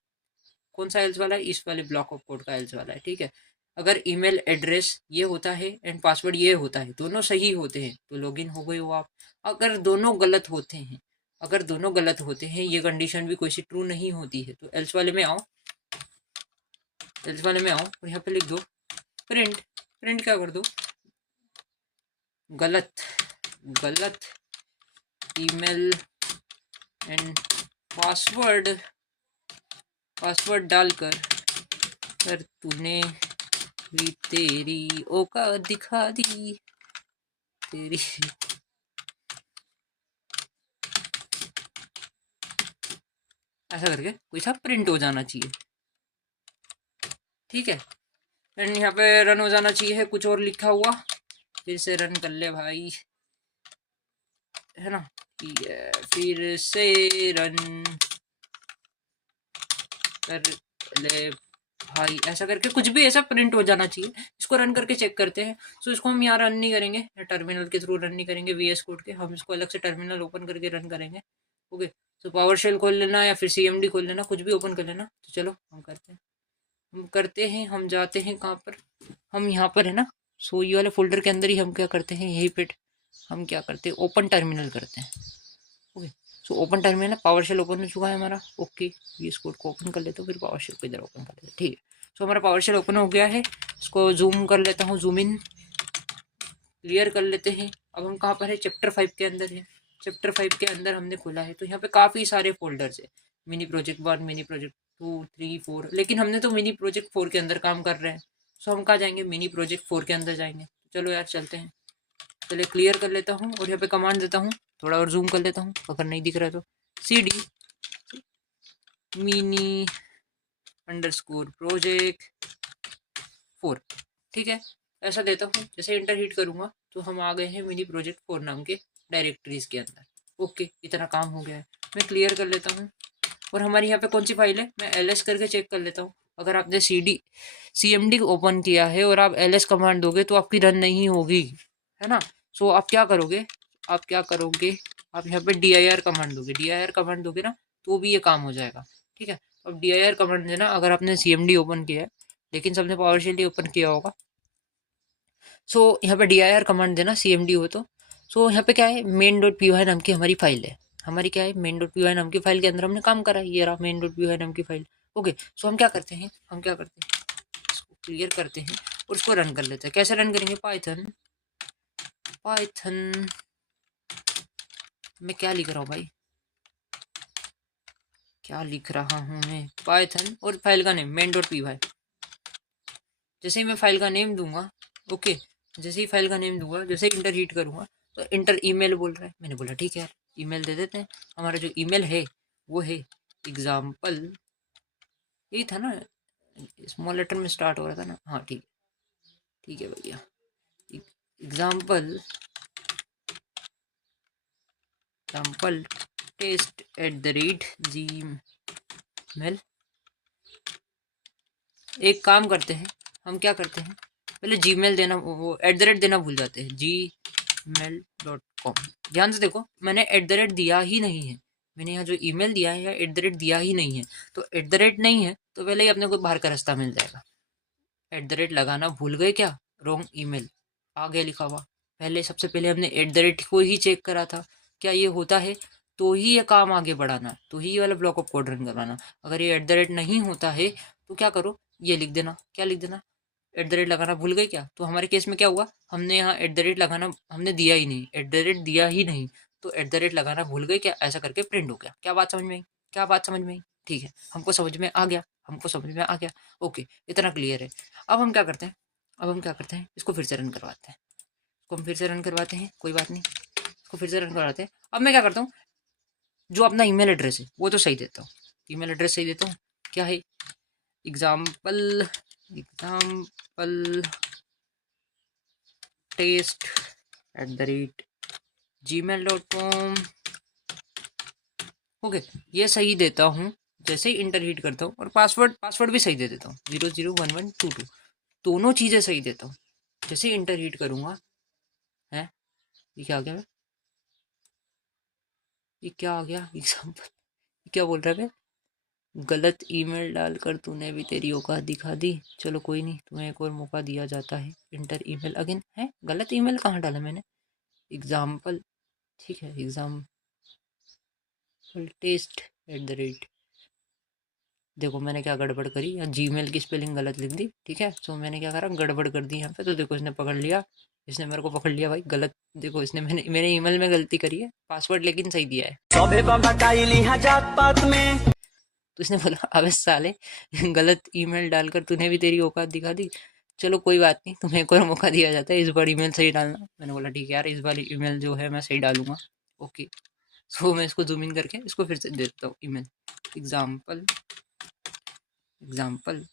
कौन सा एल्स वाला है? इस वाले ब्लॉक ऑफ कोड का एल्स वाला है, ठीक है। अगर ईमेल एड्रेस ये होता है एंड पासवर्ड ये होता है, दोनों सही होते हैं तो लॉगिन हो गए हो आप। अगर दोनों गलत होते हैं, अगर दोनों गलत होते हैं, ये कंडीशन भी कोई सी ट्रू नहीं होती है, तो एल्स वाले में आओ, एल्स वाले में आओ और यहाँ पे लिख दो प्रिंट। प्रिंट क्या कर दो? गलत गलत ईमेल एंड पासवर्ड, पासवर्ड डालकर कर तूने भी तेरी औकात दिखा दी तेरी। ऐसा करके कोई सा प्रिंट हो जाना चाहिए, ठीक है। एंड यहाँ पे रन हो जाना चाहिए है कुछ और लिखा हुआ। फिर से रन कर ले भाई, है ना, फिर से रन कर ले भाई। ऐसा करके कुछ भी ऐसा प्रिंट हो जाना चाहिए। इसको रन करके चेक करते हैं। सो इसको हम यहाँ रन नहीं करेंगे, टर्मिनल के थ्रू रन नहीं करेंगे VS कोड के, हम इसको अलग से टर्मिनल ओपन करके रन करेंगे। ओके, तो पावर शेल खोल लेना या फिर CMD खोल लेना, कुछ भी ओपन कर लेना। तो चलो हम करते हैं, हम करते हैं, हम जाते हैं कहाँ पर, हम यहाँ पर है ना। सो ये वाले फोल्डर के अंदर ही हम क्या करते हैं, यही पे हम क्या करते हैं, ओपन टर्मिनल करते हैं। Okay, so open terminal, PowerShell open हो चुका है हमारा। ओके, VS कोड को ओपन कर लेते हो, फिर पावर शेल को इधर ओपन कर लेते हैं, ठीक है। सो हमारा पावर शेल ओपन हो गया है। इसको जूम कर लेता हूँ, जूम इन क्लियर कर लेते हैं। अब हम कहाँ पर है, चैप्टर 5 के अंदर है। चैप्टर 5 के अंदर हमने खोला है, तो यहाँ पे काफ़ी सारे फोल्डर्स है। मिनी प्रोजेक्ट 1, मिनी प्रोजेक्ट 2, 3, 4, लेकिन हमने तो मिनी प्रोजेक्ट 4 के अंदर काम कर रहे हैं। सो हम कहाँ जाएंगे, मिनी प्रोजेक्ट 4 के अंदर जाएंगे। चलो यार चलते हैं, पहले क्लियर कर लेता हूँ और यहाँ पे कमांड देता हूँ, थोड़ा और जूम कर लेता हूँ अगर नहीं दिख रहा है तो। CD मिनी अंडरस्कोर प्रोजेक्ट 4, ठीक है, ऐसा देता हूँ। जैसे इंटर हिट करूँगा तो हम आ गए हैं मिनी प्रोजेक्ट 4 नाम के डायरेक्टरीज के अंदर। ओके, इतना काम हो गया है। मैं क्लियर कर लेता हूँ और हमारी यहाँ पे कौन सी फाइल है, मैं LS करके चेक कर लेता हूँ। अगर आपने CMD ओपन किया है और आप LS कमांड दोगे तो आपकी रन नहीं होगी, है ना। सो आप क्या करोगे, आप क्या करोगे, आप यहाँ पे dir कमांड दोगे, dir कमांड दोगे ना तो भी ये काम हो जाएगा, ठीक है। अब dir कमांड देना, अगर आपने CMD ओपन किया है, लेकिन सबने पावर शेल ओपन किया होगा। सो यहाँ पे dir कमांड देना, CMD हो तो। सो यहाँ पे क्या है, main.py नाम की हमारी फाइल है। हमारी क्या है, main.py नाम की फाइल के अंदर हमने काम करा है, ये रहा main.py नाम की फाइल। ओके, सो हम क्या करते हैं, हम क्या करते हैं, इसको क्लियर करते हैं और इसको रन कर लेते हैं। कैसे रन करेंगे, पाइथन, पाइथन मैं क्या लिख रहा हूँ भाई, क्या लिख रहा हूँ मैं, पाइथन और फाइल का नेम main.py। जैसे ही मैं फाइल का नेम दूंगा, ओके, जैसे ही फाइल का नेम दूंगा, जैसे ही इंटर हीट करूंगा तो इंटर ईमेल बोल रहा है। मैंने बोला ठीक है यार, ईमेल दे देते हैं। हमारा जो ईमेल है वो है एग्जाम्पल, यही था ना, स्मॉल लेटर में स्टार्ट हो रहा था ना, हाँ ठीक है, ठीक है भैया, एग्जाम्पल, एग्जाम्पल @gmail। एक काम करते हैं, हम क्या करते हैं, पहले Gmail देना, वो @ देना भूल जाते हैं, gmail.com। ध्यान से देखो, मैंने @ दिया ही नहीं है, मैंने यहाँ जो ईमेल दिया है या @ दिया ही नहीं है। तो @ नहीं है तो पहले ही अपने को बाहर का रास्ता मिल जाएगा। @ लगाना भूल गए क्या, रॉन्ग ईमेल आ गया लिखा हुआ। पहले सबसे पहले हमने @ को ही चेक करा था, क्या ये होता है तो ही ये काम आगे बढ़ाना, तो ही ये वाला ब्लॉक ऑफ कोड रन करवाना। अगर ये @ नहीं होता है तो क्या करो, ये लिख देना, क्या लिख देना, @ लगाना भूल गए क्या। तो हमारे केस में क्या हुआ, हमने यहाँ @ लगाना हमने दिया ही नहीं, @ दिया ही नहीं, तो @ लगाना भूल गए क्या, ऐसा करके प्रिंट हो गया। क्या बात समझ में आई, क्या बात समझ में आई, ठीक है, हमको समझ में आ गया, हमको समझ में आ गया। ओके, इतना क्लियर है। अब हम क्या करते हैं, अब हम क्या करते हैं, इसको फिर से रन करवाते हैं, इसको हम फिर से रन करवाते हैं, कोई बात नहीं, इसको फिर से रन करवाते हैं। अब मैं क्या करता हूँ, जो अपना ईमेल एड्रेस है वो तो सही देता हूँ, ईमेल एड्रेस सही देता हूँ, क्या है, example, example test @gmail.com। Okay, ये सही देता हूँ। जैसे ही इंटर हिट करता हूँ और पासवर्ड भी सही दे देता हूँ, 001122, दोनों चीज़ें सही देता हूँ। जैसे ही इंटर हिट करूँगा, है ये क्या आ गया, ये क्या आ गया एग्जाम्पल, क्या बोल रहा है? गलत ईमेल डालकर तूने भी तेरी औकात दिखा दी, चलो कोई नहीं, तुम्हें एक और मौका दिया जाता है, इंटर ईमेल अगेन। है गलत ईमेल कहाँ डाला मैंने? एग्जाम्पल, ठीक है, example test at the rate. देखो मैंने क्या गड़बड़ करी, या जीमेल की स्पेलिंग गलत लिख दी, ठीक है। सो मैंने क्या करा, गड़बड़ कर दी यहाँ पे। तो देखो इसने पकड़ लिया, इसने मेरे को पकड़ लिया भाई गलत। देखो इसने मैंने मेरे ईमेल में गलती करी है, पासवर्ड लेकिन सही दिया है। तो इसने बोला अबे साले गलत ईमेल डालकर तूने भी तेरी औकात दिखा दी, चलो कोई बात नहीं, तुम्हें एक और मौका दिया जाता है, इस बार ईमेल सही डालना। मैंने बोला ठीक है यार, इस बार ईमेल जो है मैं सही डालूंगा। ओके, सो मैं इसको जूम इन करके इसको फिर से दे देता हूँ email, example example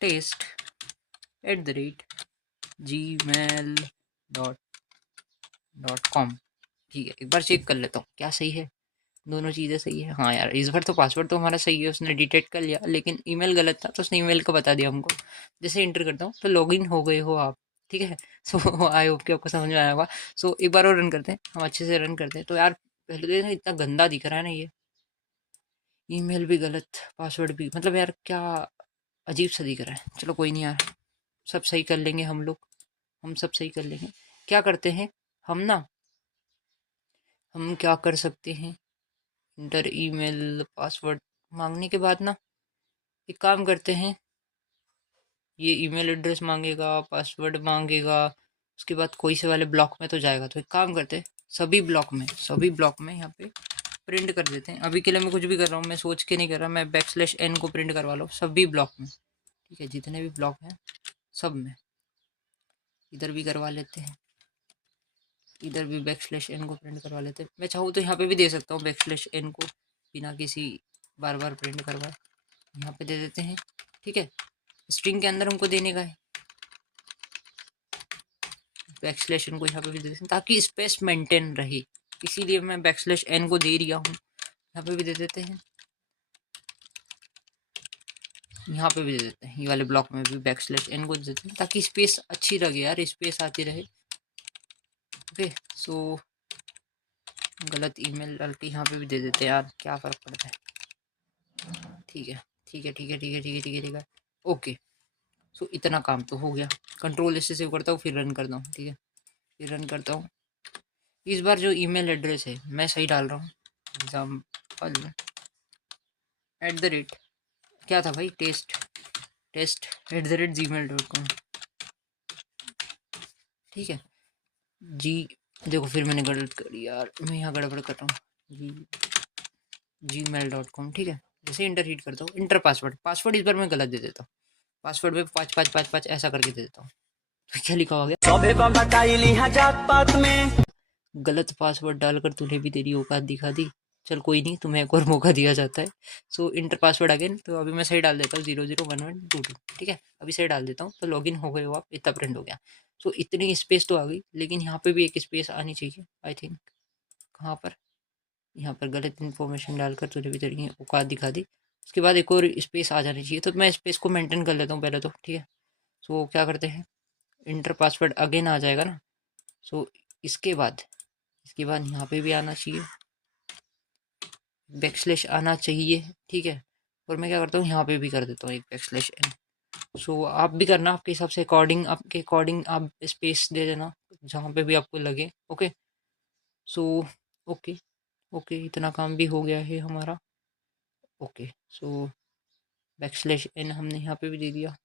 test at the rate gmail.com। ठीक है, एक बार चेक कर लेता हूँ क्या सही है, दोनों चीज़ें सही है। हाँ यार, इस बार तो पासवर्ड तो हमारा सही है, उसने डिटेक्ट कर लिया, लेकिन ईमेल गलत था तो उसने ईमेल का बता दिया हमको। जैसे इंटर करता हूँ तो लॉगिन हो गए हो आप, ठीक है। सो आई होप कि आपको समझ में आया होगा। सो एक बार और रन करते हैं, हम अच्छे से रन करते हैं। तो यार पहले तो इतना गंदा दिख रहा है ना ये, ईमेल भी गलत, पासवर्ड भी, मतलब यार क्या अजीब सा दिख रहा है। चलो कोई नहीं यार, सब सही कर लेंगे हम लोग, हम सब सही कर लेंगे। क्या करते हैं हम क्या कर सकते हैं, इंटर ईमेल पासवर्ड मांगने के बाद ना एक काम करते हैं, ये ईमेल एड्रेस मांगेगा, पासवर्ड मांगेगा, उसके बाद कोई से वाले ब्लॉक में तो जाएगा। तो एक काम करते हैं, सभी ब्लॉक में यहाँ पे प्रिंट कर देते हैं। अभी के लिए मैं कुछ भी कर रहा हूँ, मैं सोच के नहीं कर रहा, मैं \n को प्रिंट करवा लो सभी ब्लॉक में, ठीक है, जितने भी ब्लॉक हैं सब में। इधर भी करवा लेते हैं, इधर भी \n को प्रिंट करवा लेते हैं। मैं चाहूँ तो यहाँ पे भी दे सकता हूँ \n को, बिना किसी बार बार प्रिंट करवाए यहाँ पे दे देते हैं, ठीक है। स्ट्रिंग के अंदर हमको देने का है, \n को यहाँ पे भी दे देते हैं ताकि स्पेस मेंटेन रहे, इसीलिए मैं \n को दे रिया हूँ। यहाँ पे भी दे देते हैं, यहाँ पे भी दे देते हैं, ये वाले ब्लॉक में भी \n को दे देते हैं ताकि स्पेस अच्छी लगे यार, स्पेस आती रहे। ओके, सो गलत ईमेल डाल के यहाँ पे भी दे देते हैं यार, क्या फ़र्क पड़ता है। ठीक है ठीक है ठीक है ठीक है ठीक है ठीक है ठीक है, ओके। सो इतना काम तो हो गया, कंट्रोल इससे सेव करता हूँ, फिर रन करता हूँ, ठीक है, फिर रन करता हूँ। इस बार जो ईमेल एड्रेस है मैं सही डाल रहा हूँ, एग्जाम्पल @ क्या था भाई, टेस्ट @gmail.com, ठीक है जी। देखो फिर मैंने गलत करी यार, मैं यहाँ गड़बड़ कर रहा हूँ, gmail.com, ठीक है। जैसे इंटर हिट करता हूँ, इंटर पासवर्ड इस बार मैं गलत दे देता हूँ, पासवर्ड में 5 5 5 5 ऐसा करके दे देता हूँ। तो क्या लिखा हो गया, गलत पासवर्ड डालकर तूने भी तेरी औकात दिखा दी, चल कोई नहीं, तुम्हें एक और मौका दिया जाता है। सो इंटर पासवर्ड अगेन। तो अभी मैं सही डाल देता हूँ 001122, ठीक है, अभी सही डाल देता हूँ। तो लॉगिन हो गए हो आप, इतना प्रिंट हो गया। सो इतनी स्पेस तो आ गई, लेकिन यहाँ पे भी एक स्पेस आनी चाहिए आई थिंक। कहाँ पर, यहाँ पर गलत इन्फॉर्मेशन डालकर तूने भी तेरी औकात दिखा दी, उसके बाद एक और स्पेस आ जानी चाहिए। तो मैं स्पेस को मेंटेन कर लेता हूँ पहले तो, ठीक है। सो क्या करते हैं, इंटर पासवर्ड अगेन आ जाएगा ना। सो इसके बाद यहाँ पे भी आना चाहिए, आना चाहिए, ठीक है। और मैं क्या करता हूँ, यहाँ पे भी कर देता हूँ एक \n। सो आप भी करना आपके हिसाब से, आपके अकॉर्डिंग आप स्पेस दे देना जहाँ पे भी आपको लगे। ओके, सो ओके ओके, इतना काम भी हो गया है हमारा। ओके, सो \n हमने यहाँ पे भी दे दिया,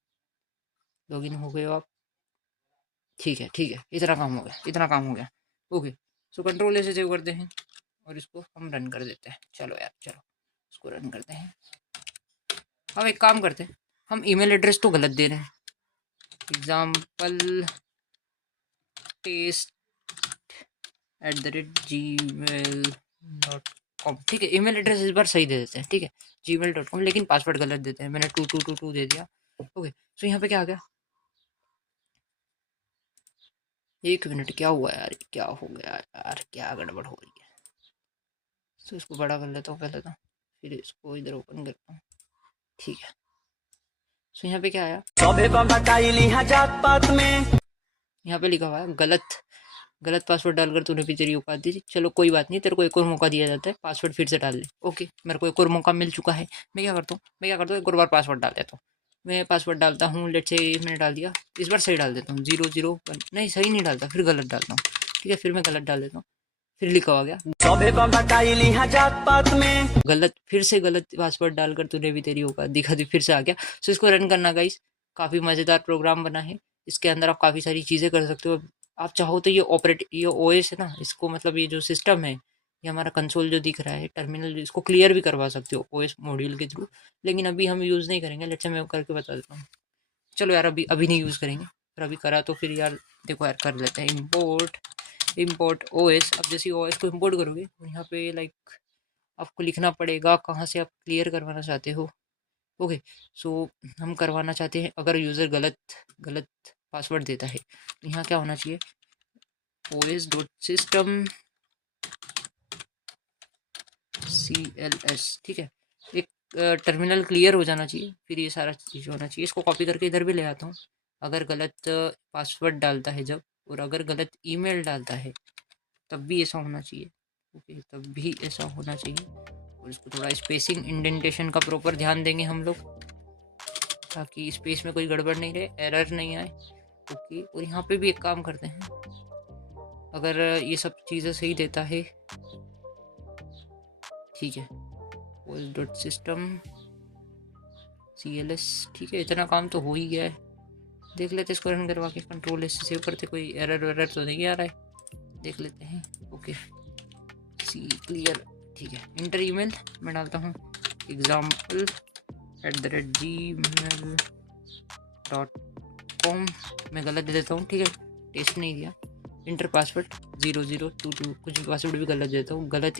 लॉगिन हो गए हो आप, ठीक है ठीक है, इतना काम हो गया ओके। सो कंट्रोल ऐसे सेव करते हैं और इसको हम रन कर देते हैं। चलो यार चलो, इसको रन करते हैं। अब एक काम करते हैं, हम ईमेल एड्रेस तो गलत दे रहे हैं, एग्जाम्पल टेस्ट @gmail.com, ठीक है। ईमेल एड्रेस इस बार सही दे देते हैं, ठीक है, gmail.com, लेकिन पासवर्ड गलत देते हैं, मैंने 2222 दे दिया। ओके, सो यहाँ पे क्या आ गया, 1 मिनट, क्या हुआ यार, क्या हो गया यार, क्या गड़बड़ हो रही है। तो इसको बड़ा कर लेता हूँ पहले तो, फिर इसको इधर ओपन करता हूँ, ठीक है। सो यहाँ पे क्या आया, यहाँ पे लिखा हुआ है गलत गलत पासवर्ड डालकर तूने भी तेरी औकात दी थी। चलो कोई बात नहीं, तेरे को एक और मौका दिया जाता है, पासवर्ड फिर से डाल ले। ओके, मेरे को एक और मौका मिल चुका है। मैं क्या करता हूँ, एक और बार पासवर्ड डाल देता हूँ। मैं पासवर्ड डालता हूँ, लेट्स से मैंने डाल दिया, इस बार सही डाल देता हूँ, 001। नहीं, सही नहीं डालता, फिर गलत डालता हूँ। ठीक है, फिर मैं गलत डाल देता हूँ, फिर लिखा आ गया गलत। फिर से गलत पासवर्ड डालकर तूने भी तेरी औकात दिखा दी, फिर से आ गया। सो इसको रन करना गाइस, काफ़ी मज़ेदार प्रोग्राम बना है। इसके अंदर आप काफ़ी सारी चीज़ें कर सकते हो। आप चाहो तो ये ओएस है ना, इसको मतलब ये जो सिस्टम है, ये हमारा कंसोल जो दिख रहा है, टर्मिनल, इसको क्लियर भी करवा सकते हो ओएस मॉड्यूल के थ्रू। लेकिन अभी हम यूज़ नहीं करेंगे, लेट्स से मैं करके बता देता हूँ। चलो यार, अभी अभी नहीं यूज़ करेंगे, पर अभी करा तो फिर यार देखो यार, कर लेते हैं इम्पोर्ट ओएस। अब जैसे ओएस को इम्पोर्ट करोगे तो यहाँ पे लाइक आपको लिखना पड़ेगा कहाँ से आप क्लियर करवाना चाहते हो। ओके, सो हम करवाना चाहते हैं, अगर यूज़र गलत गलत पासवर्ड देता है तो यहाँ क्या होना चाहिए, os.system CLS। ठीक है, एक टर्मिनल क्लियर हो जाना चाहिए, फिर ये सारा चीज़ होना चाहिए। इसको कॉपी करके इधर भी ले आता हूँ। अगर गलत पासवर्ड डालता है जब, और अगर गलत ईमेल डालता है तब भी ऐसा होना चाहिए। ओके, तब भी ऐसा होना चाहिए। और इसको थोड़ा स्पेसिंग इंडेंटेशन का प्रॉपर ध्यान देंगे हम लोग, ताकि स्पेस में कोई गड़बड़ नहीं रहे, एरर नहीं आए। ओके, और यहाँ पे भी एक काम करते हैं, अगर ये सब चीज़ें सही देता है, ठीक है, os.system CLS। ठीक है, इतना काम तो हो ही गया है। देख लेते इसको रन करवा के, कंट्रोल से सेव करते, कोई एरर वेरर तो नहीं आ रहा है, देख लेते हैं। ओके, सी क्लियर। ठीक है, इंटर ईमेल मैं डालता हूँ example@gmail.com। मैं गलत दे देता हूँ, ठीक है, टेस्ट नहीं दिया। इंटर पासवर्ड 0022, कुछ पासवर्ड भी गलत देता हूँ, गलत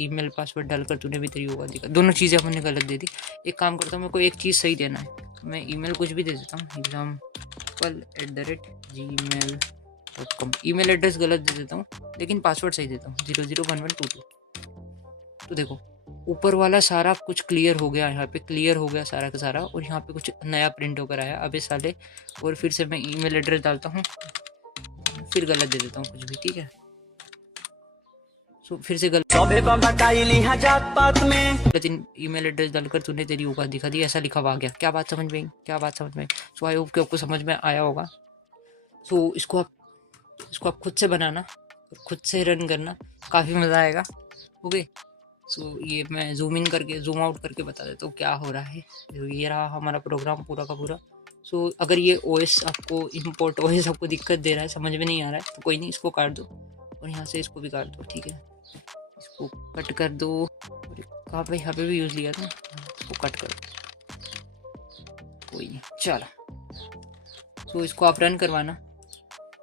ईमेल पासवर्ड डालकर तूने भी तेरी होगा दिखा। दोनों चीज़ें हमने गलत दे दी। एक काम करता हूँ, मेरे को एक चीज़ सही देना है, मैं ईमेल कुछ भी दे देता हूँ, example@gmail.com। ईमेल एड्रेस गलत दे देता हूँ, लेकिन पासवर्ड सही देता हूँ, 001122। तो देखो, ऊपर वाला सारा कुछ क्लियर हो गया, यहाँ पे क्लियर हो गया सारा का सारा, और यहाँ पे कुछ नया प्रिंट होकर आया। अबे साले, और फिर से मैं ईमेल एड्रेस डालता हूँ, फिर गलत दे देता हूँ कुछ भी। ठीक है, सो फिर से गलत ईमेल एड्रेस डालकर तूने तेरी औकात दिखा दी, ऐसा लिखा हुआ आ गया। क्या बात समझ में आई? क्या बात समझ में आई? सो आई होप कि आपको समझ में आया होगा। सो इसको आप खुद से बनाना, खुद से रन करना, काफ़ी मज़ा आएगा। ओके, सो ये मैं जूम इन करके जूम आउट करके बता देता हूँ क्या हो रहा है। ये रहा हमारा प्रोग्राम पूरा का पूरा। सो अगर ये ओएस आपको इम्पोर्ट ओएस आपको दिक्कत दे रहा है, समझ में नहीं आ रहा है, तो कोई नहीं, इसको काट दो, और यहाँ से इसको भी काट दो। ठीक है, इसको कट कर दो, और कहाँ पे, यहाँ पे भी यूज़ लिया था, इसको कट कर दो, कोई नहीं, चलो। सो इसको आप रन करवाना।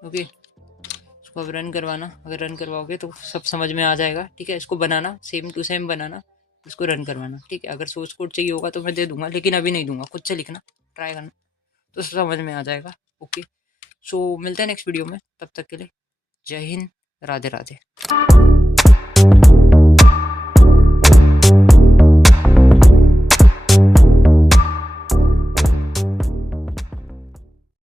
ओके, इसको आप रन करवाना, अगर रन करवाओगे तो सब समझ में आ जाएगा। ठीक है, इसको बनाना, सेम टू सेम बनाना, इसको रन करवाना। ठीक है, अगर सोर्स कोड चाहिए होगा तो मैं दे दूंगा, लेकिन अभी नहीं दूंगा, खुद से लिखना, ट्राई करना, तो समझ में आ जाएगा। ओके, सो मिलते हैं नेक्स्ट वीडियो में, तब तक के लिए जय हिंद, राधे राधे।